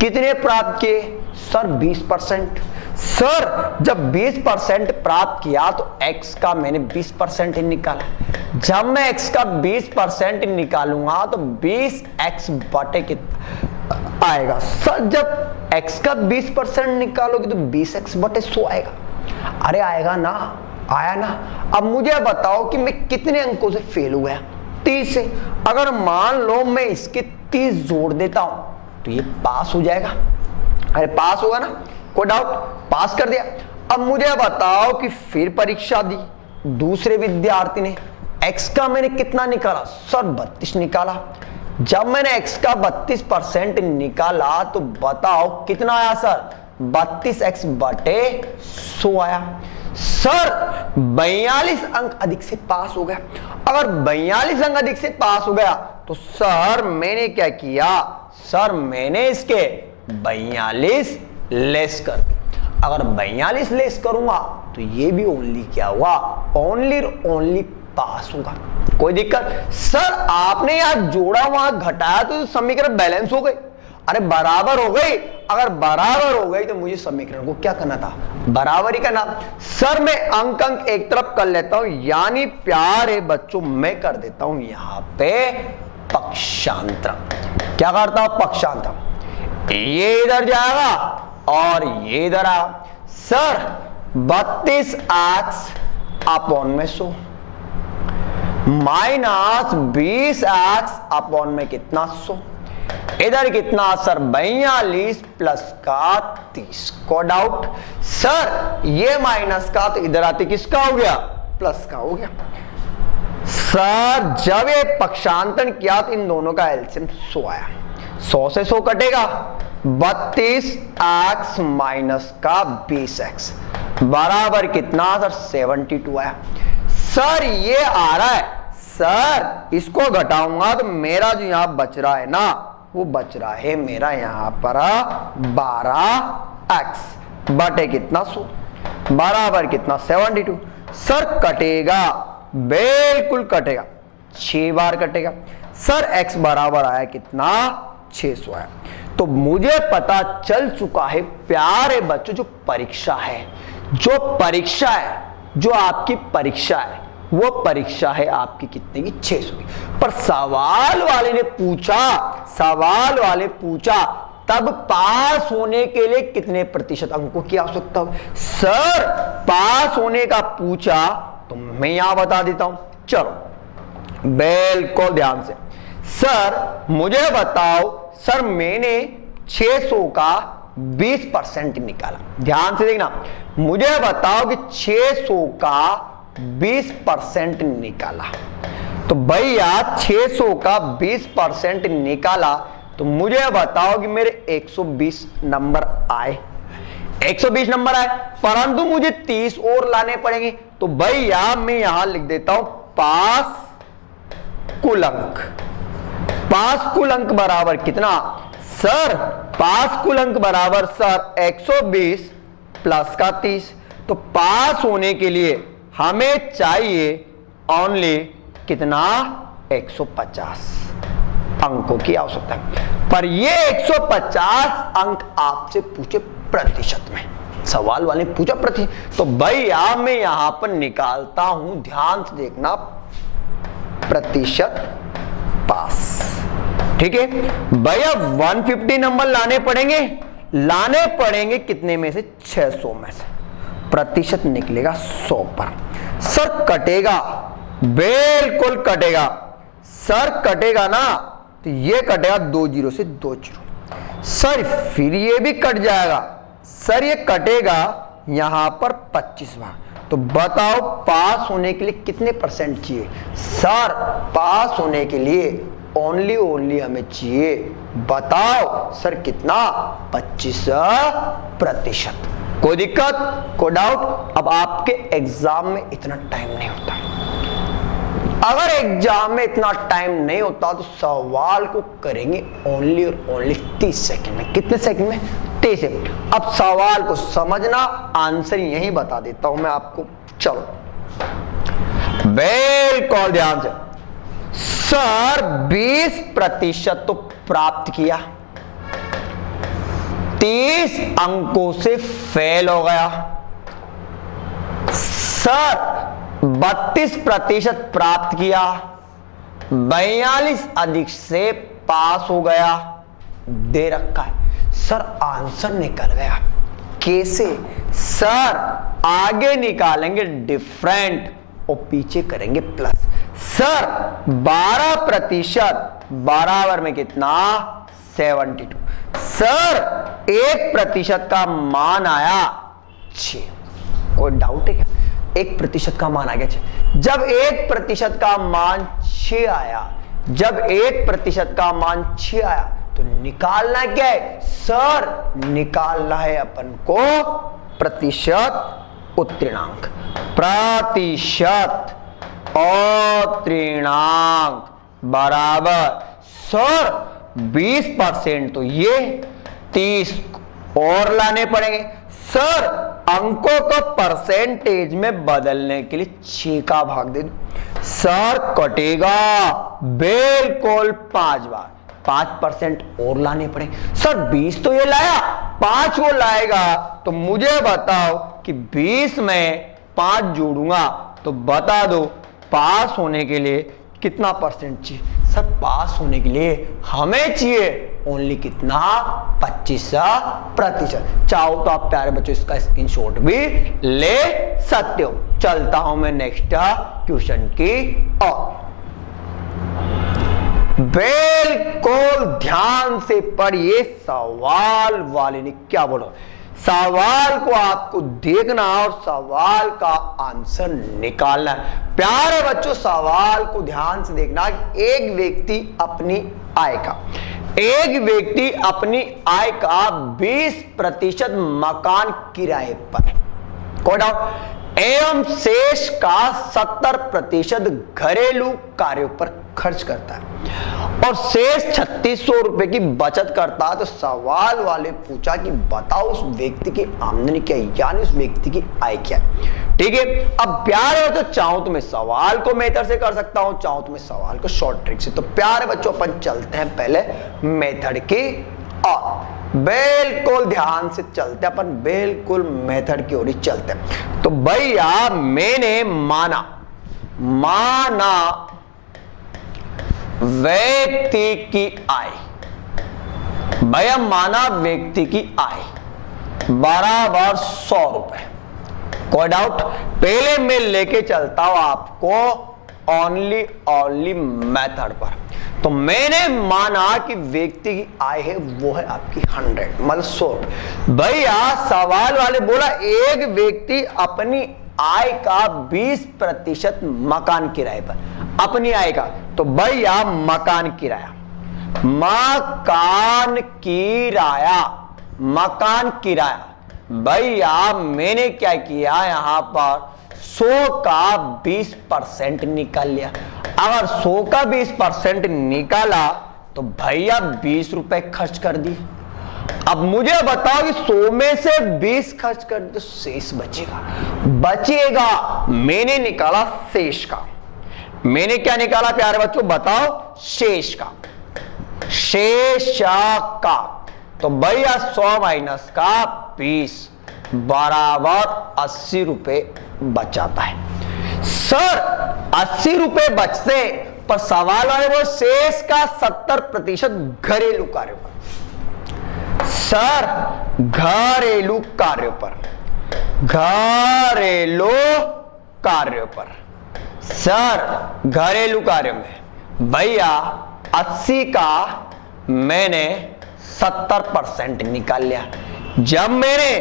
कितने प्राप्त किए? सर 20%। सर जब 20% प्राप्त किया तो x का मैंने 20% ही निकाला। जब मैं x का 20% निकालूंगा तो 20x बटे कितना आएगा? सर जब x का 20% निकालोगे तो 20x बटे 100 आएगा। अरे आएगा ना, आया ना। अब मुझे बताओ कि मैं कितने अंकों से फेल हुआ? 30 से। अगर मान लो मैं इसके 30 जोड़ देता हूं तो ये पास हो जाएगा। अरे पास होगा ना, कोई डाउट? पास कर दिया। अब मुझे बताओ कि फिर परीक्षा दी दूसरे विद्यार्थी ने, x का मैंने कितना निकाला? सर 32 निकाला। जब मैंने x का 32% निकाला तो बताओ कितना आया? सर 32x बटे 100 आया। सर 42 अंक अधिक से पास हो गया। अगर 42 अंक अधिक से पास हो गया तो सर मैंने क्या किया? सर मैंने इसके 42 लेस कर दी। अगर 42 लेस करूंगा तो ये भी ओनली क्या हुआ? ओनली पास होगा। कोई दिक्कत? सर आपने यहां जोड़ा वहां घटाया तो समीकरण बैलेंस हो गई। अरे बराबर हो गई। अगर बराबर हो गई तो मुझे समीकरण को क्या करना था? बराबर ही करना। सर मैं अंक एक तरफ कर लेता हूं, यानी प्यारे बच्चों मैं कर देता हूं यहां पे पक्षांतर। क्या करता हूं? पक्षांतर। ये इधर जाएगा और ये इधर आएगा। सर 32x अपॉन में 100 माइनस 20x अपॉन में कितना? 100। इधर कितना? सर 42 प्लस का 30। को डाउट? सर ये माइनस का तो इधर आते किसका हो गया? प्लस का हो गया। सर जब ये पक्षांतरण किया तो इन दोनों का एलसीएम 100 आया। 100 से 100 कटेगा। 32x माइनस का 20x बराबर कितना? सर 72 आया। सर ये आ रहा है। सर इसको घटाऊंगा तो मेरा जो यहां बच रहा है ना, वो बच रहा है मेरा यहां पर 12x बटे कितना? 100 बराबर कितना? 72। सर कटेगा, बिल्कुल कटेगा, 6 बार कटेगा। सर x बराबर आया कितना? 600 आया। तो मुझे पता चल चुका है प्यारे बच्चों, जो परीक्षा है, जो आपकी परीक्षा है, वो परीक्षा है आपकी कितने की? 600 की। पर सवाल वाले पूछा तब पास होने के लिए कितने प्रतिशत अंकों की आवश्यकता हो? सर पास होने का पूछा तो मैं यहां बता देता हूं, चलो बिल्कुल ध्यान से। सर मुझे बताओ, सर मैंने 600 का 20% निकाला। ध्यान से देखना, मुझे बताओ कि 600 का 20% निकाला, तो भैया 600 का 20% निकाला तो मुझे बताओ कि मेरे 120 नंबर आए। 120 नंबर आए, परंतु मुझे 30 और लाने पड़ेंगे। तो भैया मैं यहां लिख देता हूं पास कुल अंक। पास कुल अंक बराबर कितना? सर पास कुल अंक बराबर सर 120 प्लस का 30। तो पास होने के लिए हमें चाहिए ओनली कितना? 150 अंकों की आवश्यकता है। पर ये 150 अंक आपसे पूछे प्रतिशत में, सवाल वाले पूछा प्रतिशत, तो भैया मैं यहां पर निकालता हूं, ध्यान से देखना, प्रतिशत पास। ठीक है भैया 150 नंबर लाने पड़ेंगे कितने में से? 600 में से। प्रतिशत निकलेगा 100 पर। सर कटेगा, बिल्कुल कटेगा। सर कटेगा ना, तो ये कटेगा 2 जीरो से 2 जीरो। सर फिर ये भी कट जाएगा। सर ये कटेगा यहां पर 25 बार। तो बताओ पास होने के लिए कितने परसेंट चाहिए? सर पास होने के लिए ओनली हमें चाहिए, बताओ सर कितना? 25%। कोई दिक्कत, कोई डाउट? अब आपके एग्जाम में इतना टाइम नहीं होता। अगर एग्जाम में इतना टाइम नहीं होता तो सवाल को करेंगे ओनली और ओनली 30 सेकंड में। कितने सेकंड में? 30 सेकंड। अब सवाल को समझना, आंसर यही बता देता हूं मैं आपको, चलो बिल्कुल ध्यान से। सर 20% तो प्राप्त किया, 30 अंकों से फेल हो गया। सर 32% प्राप्त किया, 42 अधिक से पास हो गया, दे रखा है। सर आंसर निकल गया, कैसे? सर आगे निकालेंगे डिफरेंट और पीछे करेंगे प्लस। सर 12% बराबर में कितना? 72। सर 1% का मान आया 6। कोई डाउट है क्या? 1% का मान आ गया 6। जब 1% का मान 6 आया, जब 1% का मान 6 आया तो निकालना क्या है? सर निकालना है अपन को प्रतिशत उत्तीर्णांक। प्रतिशत उत्तीर्णांक बराबर सर 20%, तो ये 30 और लाने पड़ेंगे। सर अंकों को परसेंटेज में बदलने के लिए 6 का भाग दे दो। सर कटेगा बिल्कुल 5 बार, 5% और लाने पड़ेंगे। सर 20 तो ये लाया, 5 वो लाएगा, तो मुझे बताओ कि 20 में 5 जोड़ूंगा तो बता दो पास होने के लिए कितना परसेंट चाहिए? सर पास होने के लिए हमें चाहिए ओनली कितना? 25%। चाहो तो आप प्यारे बच्चों इसका स्क्रीनशॉट भी ले सकते हो। चलता हूं मैं नेक्स्ट क्वेश्चन की ओर। बिल्कुल ध्यान से पढ़िए, सवाल वाले ने क्या बोला। सवाल को आपको देखना और सवाल का आंसर निकालना है। प्यारे बच्चों सवाल को ध्यान से देखना। एक व्यक्ति अपनी आय का 20% मकान किराए पर एवं शेष का 70% घरेलू कार्यों पर खर्च करता है और शेष 3600 रुपए की बचत करता है। तो सवाल वाले पूछा कि बताओ उस व्यक्ति की आमदनी क्या है, यानी उस व्यक्ति की आय क्या है। ठीक है, अब प्यारे बच्चों चाहो तो मैं सवाल को मेथड से कर सकता हूं, चाहो तो मैं सवाल को शॉर्ट ट्रिक से। तो प्यारे बच्चों अपन चलते हैं पहले मेथड की और बिल्कुल ध्यान से चलते हैं अपन, बिल्कुल मेथड की ओर ही चलते हैं। तो भैया मैंने माना व्यक्ति की आय भैया माना व्यक्ति की आय बराबर 100 रुपए, कोई डाउट? पहले मैं लेके चलता हूं आपको ओनली मेथड पर। तो मैंने माना कि व्यक्ति की आय है वो है आपकी 100 मतलब 100। भैया सवाल वाले बोला एक व्यक्ति अपनी आय का 20% मकान किराए पर, अपनी आय का, तो भैया मकान किराया भैया मैंने क्या किया यहां पर 100 का 20% निकाल लिया। अगर 100 का 20% निकाला तो भैया 20 रुपए खर्च कर दिए। अब मुझे बताओ कि 100 में से 20 खर्च कर दिए तो शेष बचेगा। मैंने निकाला शेष का। मैंने क्या निकाला प्यारे बच्चों बताओ? शेष का। तो भैया 100 माइनस का 20 बराबर 80 रुपए बचाता है। सर 80 रुपए बचते, पर सवाल वाले वो शेष का 70% घरेलू कार्यों पर। सर घरेलू कार्यों पर सर घरेलू कार्यों में भैया 80 का मैंने 70% निकाल लिया। जब मैंने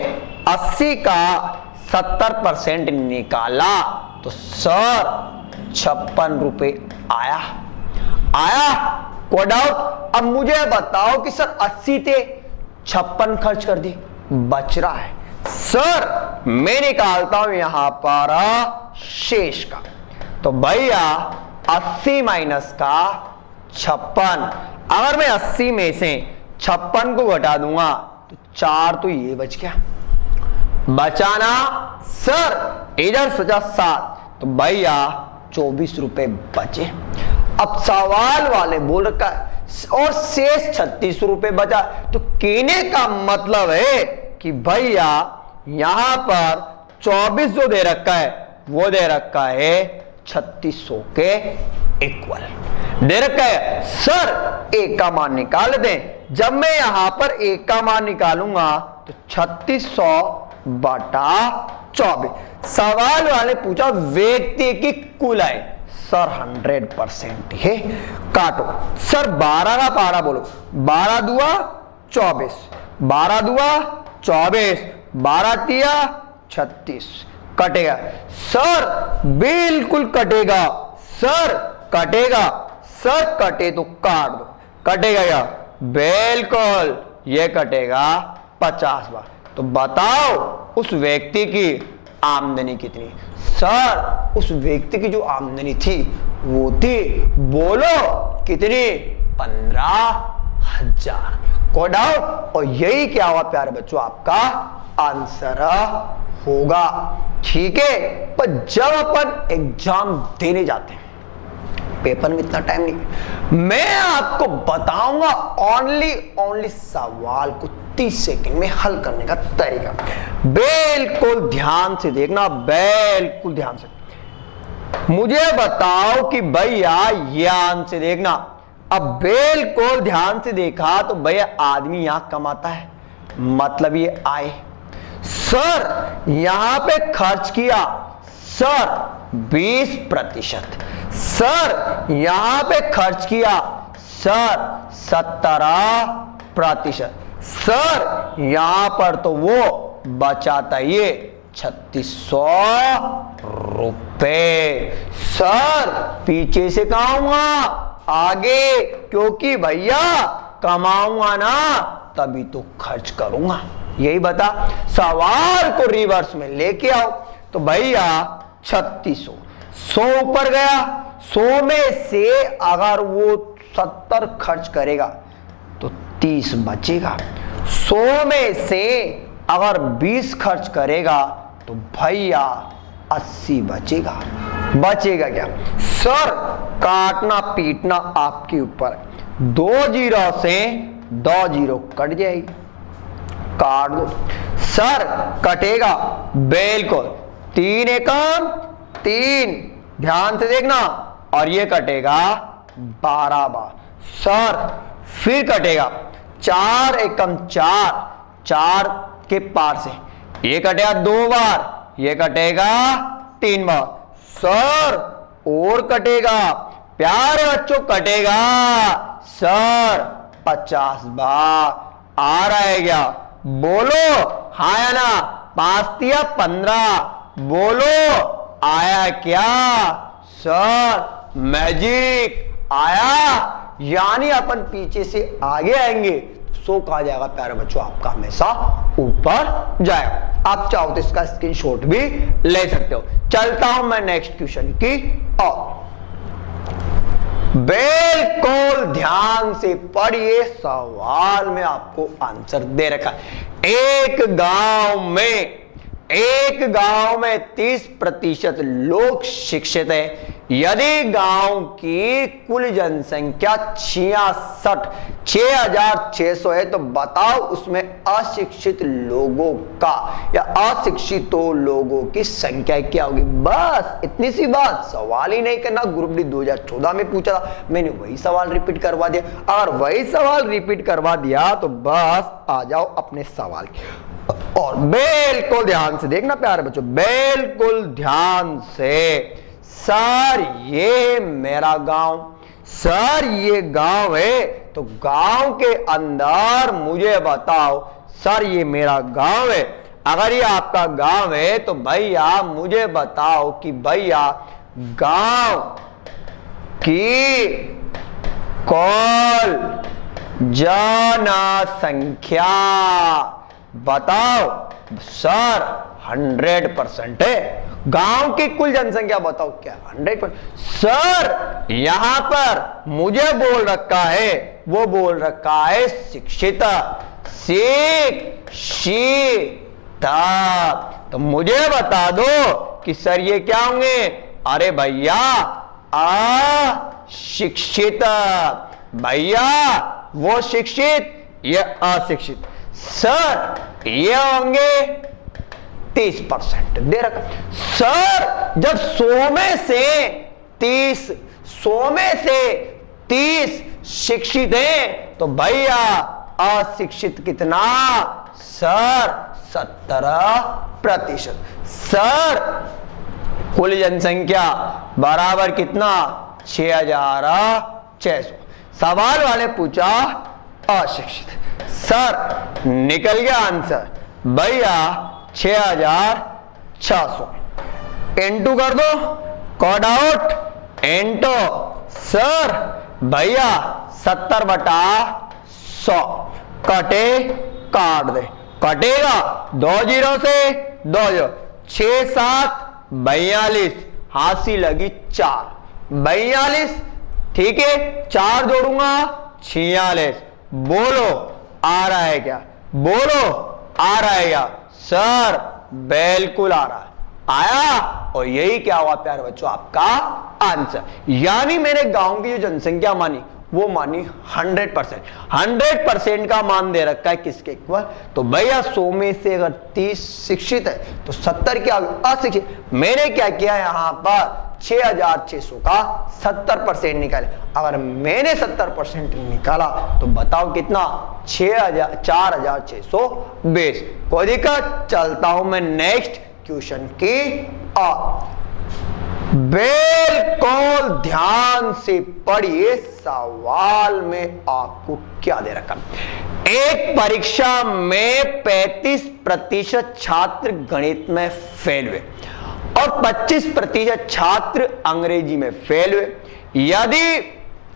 80 का 70% निकाला तो सर 56 रुपए आया। कोई डाउट? अब मुझे बताओ कि सर 80 थे, 56 खर्च कर दी, बच रहा है। सर मैं निकालता हूं यहां पर शेष का। तो भैया 80 माइनस का 56, अगर मैं 80 में से 56 को घटा दूंगा तो 4 तो ये बच गया, बचाना। सर इधर सोचा 7, तो भैया 24 रुपए बचे। अब सवाल वाले बोल रखा है और शेष 36 रुपए बचा। तो कहने का मतलब है कि भैया यहां पर 24 जो दे रखा है वो दे रखा है 3600 के इक्वल दे रखा है। सर एक का मान निकाल दें। जब मैं यहां पर एक का मान निकालूंगा तो 3600 बटा 24। सवाल वाले पूछा व्यक्ति की कुल आय। सर 100% है, काटो। सर 12 का पारा बोलो, 12 दुआ 24, 12 दुआ 24, 12 तिया 36, कटेगा। सर बिल्कुल कटेगा। सर कटेगा। सर कटे तो काट दो, कटेगा क्या? बिल्कुल ये कटेगा 50 बार। तो बताओ उस व्यक्ति की आमदनी कितनी? सर उस व्यक्ति की जो आमदनी थी वो थी, बोलो कितनी? 15,000। कोई डाउट? और यही क्या हुआ प्यारे बच्चों, आपका आंसर होगा। ठीक है, पर जब अपन एग्जाम देने जाते हैं, पेपर में इतना टाइम नहीं, मैं आपको बताऊंगा ओनली सवाल को 30 सेकंड में हल करने का तरीका। बिल्कुल ध्यान से देखना, बिल्कुल ध्यान से। मुझे बताओ कि भैया ध्यान से देखना। अब बिल्कुल ध्यान से देखा तो भैया आदमी यहां कमाता है, मतलब ये आए। सर यहां पे खर्च किया सर 20%। सर यहां पे खर्च किया सर 17%। सर यहां पर तो वो बचाता ये 3600 रुपए। सर पीछे से कहाऊंगा आगे, क्योंकि भैया कमाऊंगा ना तभी तो खर्च करूंगा। यही बता, सवाल को रिवर्स में लेके आओ। तो भैया 3600, 100 ऊपर गया, 100 में से अगर वो 70 खर्च करेगा तो 30 बचेगा। 100 में से अगर 20 खर्च करेगा तो भैया 80 बचेगा। बचेगा क्या? सर काटना पीटना आपके ऊपर। 2 जीरो से 2 जीरो कट जाएगी, काट दो। सर कटेगा बिल्कुल, 3 एकम 3, ध्यान से देखना, और ये कटेगा 12 बार। सर फिर कटेगा 4 एकम 4, 4 के पार से ये कटेगा 2 बार, ये कटेगा 3 बार। सर और कटेगा प्यारे बच्चों, कटेगा सर 50 बार। आ रहा है क्या? बोलो हाँ या ना? 5 या 15, बोलो आया क्या? सर मैजिक आया। यानी अपन पीछे से आगे आएंगे तो सो कहा जाएगा प्यारे बच्चों, आपका हमेशा ऊपर जाएगा। आप चाहो तो इसका स्क्रीनशॉट भी ले सकते हो। चलता हूं मैं नेक्स्ट क्वेश्चन की ओर। बिल्कुल ध्यान से पढ़िए, सवाल में आपको आंसर दे रखा है। एक गांव में 30% लोग शिक्षित हैं। यदि गांव की कुल जनसंख्या 6,600 है तो बताओ उसमें अशिक्षित लोगों का या अशिक्षितों लोगों की संख्या क्या होगी। बस इतनी सी बात, सवाल ही नहीं करना। ग्रुप डी 2014 में पूछा था, मैंने वही सवाल रिपीट करवा दिया। अगर वही सवाल रिपीट करवा दिया तो बस आ जाओ अपने सवाल और बिल्कुल ध्यान से देखना प्यारे बच्चों, बिल्कुल ध्यान से। सर ये मेरा गांव, सर ये गांव है तो गांव के अंदर मुझे बताओ, सर ये मेरा गांव है। अगर ये आपका गांव है तो भैया मुझे बताओ कि भैया गांव की कुल जनसंख्या बताओ। सर 100% है। गांव की कुल जनसंख्या बताओ क्या 100%? सर यहां पर मुझे बोल रखा है, वो बोल रखा है शिक्षित, तो मुझे बता दो कि सर ये क्या होंगे। अरे भैया अशिक्षित, भैया वो शिक्षित, ये अशिक्षित। सर ये होंगे 30% दे रखा। सर जब 100 में से 30 शिक्षित हैं तो भैया अशिक्षित कितना? सर 17%। सर कुल जनसंख्या बराबर कितना? 6,600। सवाल वाले पूछा अशिक्षित। सर निकल गया आंसर भैया 6,600। इंटू कर दो, कॉड आउट इंटू। सर भैया 70/100 कटे काट दे, कटेगा 2 0 से 2 0, 6 7 42, हाथी लगी 4 42। ठीक है 4 जोड़ूंगा 46। बोलो आ रहा है क्या? बोलो आ रहा है क्या? सर बिल्कुल आ रहा है, आया। और यही क्या हुआ प्यारे बच्चों आपका आंसर। यानी मैंने गांव की जो जनसंख्या मानी वो मानी 100%। 100% का मान दे रखा है किसके इक्वल? तो भैया 100 में से अगर 30 शिक्षित है तो 70 क्या अशिक्षित। मैंने क्या किया यहां पर 6,600 का 70% निकाले। अगर मैंने 70% निकाला तो बताओ कितना? 4,620। कोई दिक्कत? चलता हूं मैं नेक्स्ट क्वेश्चन की ओर। बिल्कुल ध्यान से पढ़िए, सवाल में आपको क्या दे रखा। एक परीक्षा में 35% छात्र गणित में फेल हुए और 25% छात्र अंग्रेजी में फेल हुए। यदि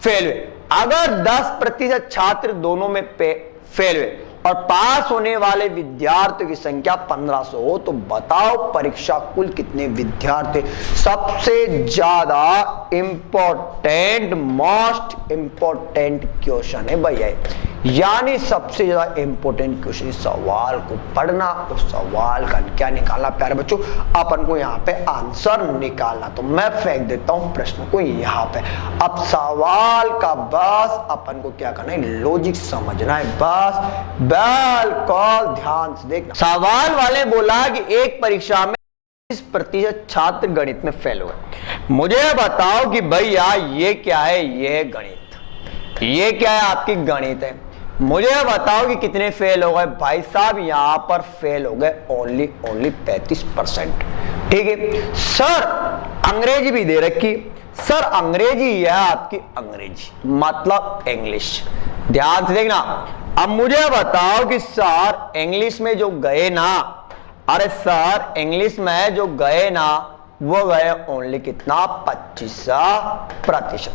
फेल हुए, अगर 10% छात्र दोनों में फेल हुए और पास होने वाले विद्यार्थियों की संख्या 1500 हो तो बताओ परीक्षा कुल कितने विद्यार्थी। सबसे ज्यादा इंपॉर्टेंट, मोस्ट इंपॉर्टेंट क्वेश्चन है भैया, यानी सबसे ज्यादा इंपॉर्टेंट क्वेश्चन। सवाल को पढ़ना और सवाल का क्या निकालना प्यारे बच्चों, अपन को यहाँ पे आंसर निकालना। तो मैं फेंक देता हूं प्रश्न को यहाँ पे। अब सवाल का बस अपन को क्या करना है, लॉजिक समझना है बस। बिल्कुल ध्यान से देखना। सवाल वाले बोला कि एक परीक्षा में 30% छात्र गणित में फेल हुए। मुझे बताओ कि भैया ये क्या है? ये गणित, ये क्या है? आपकी गणित है। मुझे बताओ कि कितने फेल हो गए भाई साहब, यहां पर फेल हो गए ओनली 35%। ठीक है सर, अंग्रेजी भी दे रखी, सर अंग्रेजी है आपकी, अंग्रेजी मतलब इंग्लिश, ध्यान से देखना। अब मुझे बताओ कि सर इंग्लिश में जो गए ना, अरे सर इंग्लिश में जो गए ना वो गए ओनली कितना, 25%।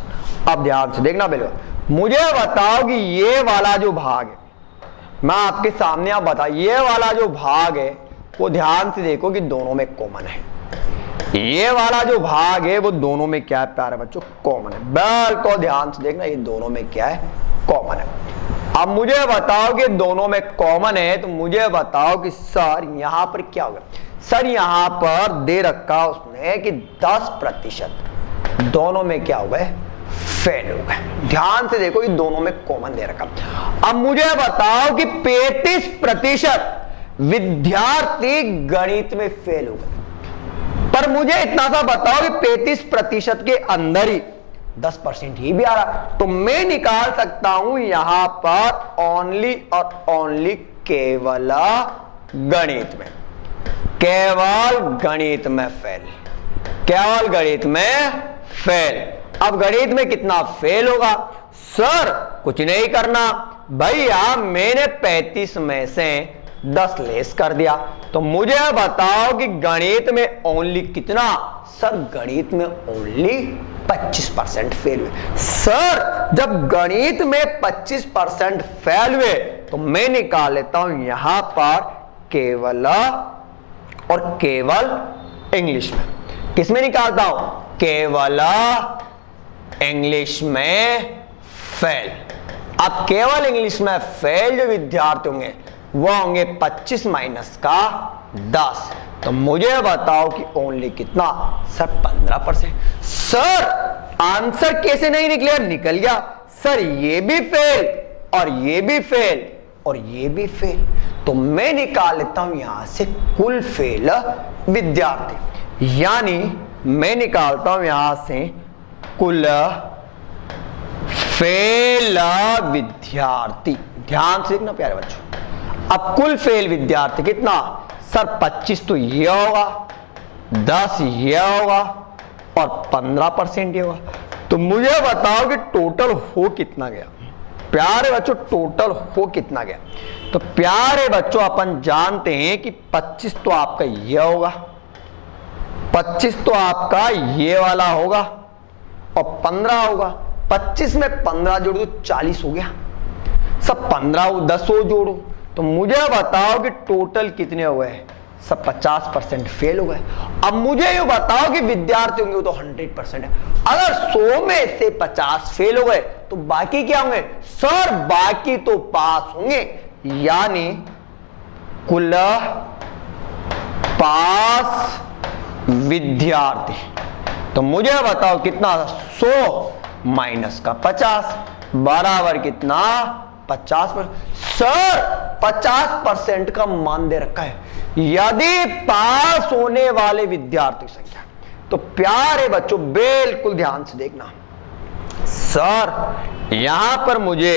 अब ध्यान से देखना बिल्कुल, मुझे बताओ कि ये वाला जो भाग है, मैं आपके सामने आप बता, ये वाला जो भाग है वो ध्यान से देखो कि दोनों में कॉमन है। ये वाला जो भाग है वो दोनों में क्या है प्यारे बच्चों, कॉमन है। बिल्कुल ध्यान से देखना, ये दोनों में क्या है, कॉमन है। अब मुझे बताओ कि दोनों में कॉमन है, तो मुझे बताओ कि सर यहां पर क्या होगा। सर यहां पर दे रखा उसने कि 10% दोनों में क्या हो गए, फेल हो गए। ध्यान से देखो, ये दोनों में कॉमन दे रखा। अब मुझे बताओ कि 35% विद्यार्थी गणित में फेल हो गए, पर मुझे इतना सा बताओ कि 35% के अंदर ही 10% ही भी आ रहा, तो मैं निकाल सकता हूं यहां पर ओनली और ओनली केवल गणित में, केवल गणित में फेल, केवल गणित में फेल। अब गणित में कितना फेल होगा सर, कुछ नहीं करना भैया, मैंने 35 में से 10 लेस कर दिया, तो मुझे बताओ कि गणित में ओनली कितना, सर गणित में ओनली 25% फेल हुए। सर जब गणित में 25% फेल हुए तो मैं निकाल लेता हूं यहां पर केवल और केवल इंग्लिश में। किसमें निकालता हूं, केवल इंग्लिश में फेल। अब केवल इंग्लिश में फेल जो विद्यार्थी होंगे वो होंगे 25 माइनस का 10, तो मुझे बताओ कि ओनली कितना, सर 15%। सर आंसर कैसे नहीं निकलेगा, निकल गया सर, ये भी फेल और ये भी फेल और ये भी फेल, तो मैं निकाल लेता हूं यहां से कुल फेल विद्यार्थी, यानी मैं निकालता हूं यहां से कुल फेल विद्यार्थी। ध्यान से देखना प्यारे बच्चों, अब कुल फेल विद्यार्थी कितना, सर 25 तो ये होगा, 10 ये होगा और 15% ये होगा, तो मुझे बताओ कि टोटल हो कितना गया प्यारे बच्चों, टोटल हो कितना गया। तो प्यारे बच्चों अपन जानते हैं कि 25 तो आपका ये होगा, 25 तो आपका ये वाला होगा और 15 होगा, 25 में 15 जोड़ो तो 40 हो गया, सब 15 10 जोड़ो, तो मुझे बताओ कि टोटल कितने हुए, सब 50% फेल हो गए। अब मुझे ये बताओ कि विद्यार्थी होंगे वो तो 100% है, अगर 100 में से 50 फेल हो गए तो बाकी क्या होंगे, सर बाकी तो पास होंगे, यानी कुल पास विद्यार्थी। तो मुझे बताओ कितना, 100 माइनस का 50 बराबर कितना, 50%। सर 50% का मान दे रखा है, यदि पास होने वाले विद्यार्थी की संख्या, तो प्यारे बच्चों बिल्कुल ध्यान से देखना, सर यहां पर मुझे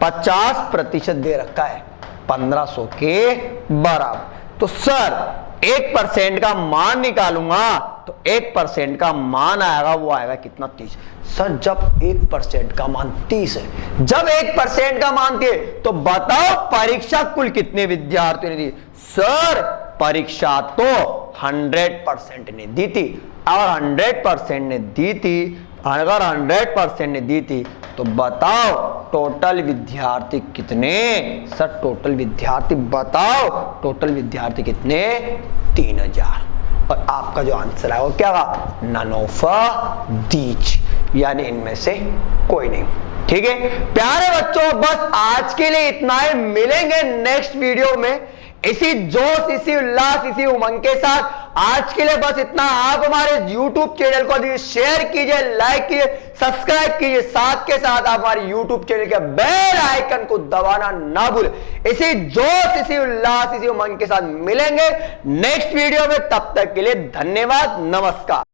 50% दे रखा है 1500 के बराबर, तो सर 1% का मान निकालूंगा तो 1% का मान आएगा, वो आएगा कितना, 30। सर जब 1% का मान 30 है, जब 1% का मान 30 तो बताओ परीक्षा कुल कितने विद्यार्थियों ने दी, सर परीक्षा तो 100% ने दी थी, अगर 100% ने दी थी, अगर 100% ने दी थी तो बताओ टोटल विद्यार्थी कितने, सर टोटल विद्यार्थी बताओ, टोटल विद्यार्थी कितने, 3000, और आपका जो आंसर है वो क्या होगा, नन ऑफ दीज, यानी इनमें से कोई नहीं। ठीक है प्यारे बच्चों, बस आज के लिए इतना ही, मिलेंगे नेक्स्ट वीडियो में इसी जोश, इसी उल्लास, इसी उमंग के साथ। आज के लिए बस इतना। आप हमारे YouTube चैनल को शेयर कीजिए, लाइक कीजिए, सब्सक्राइब कीजिए, साथ के साथ आप हमारे YouTube चैनल के बेल आइकन को दबाना ना भूलें। इसी जोश, इसी उल्लास, इसी उमंग के साथ मिलेंगे नेक्स्ट वीडियो में, तब तक के लिए धन्यवाद, नमस्कार।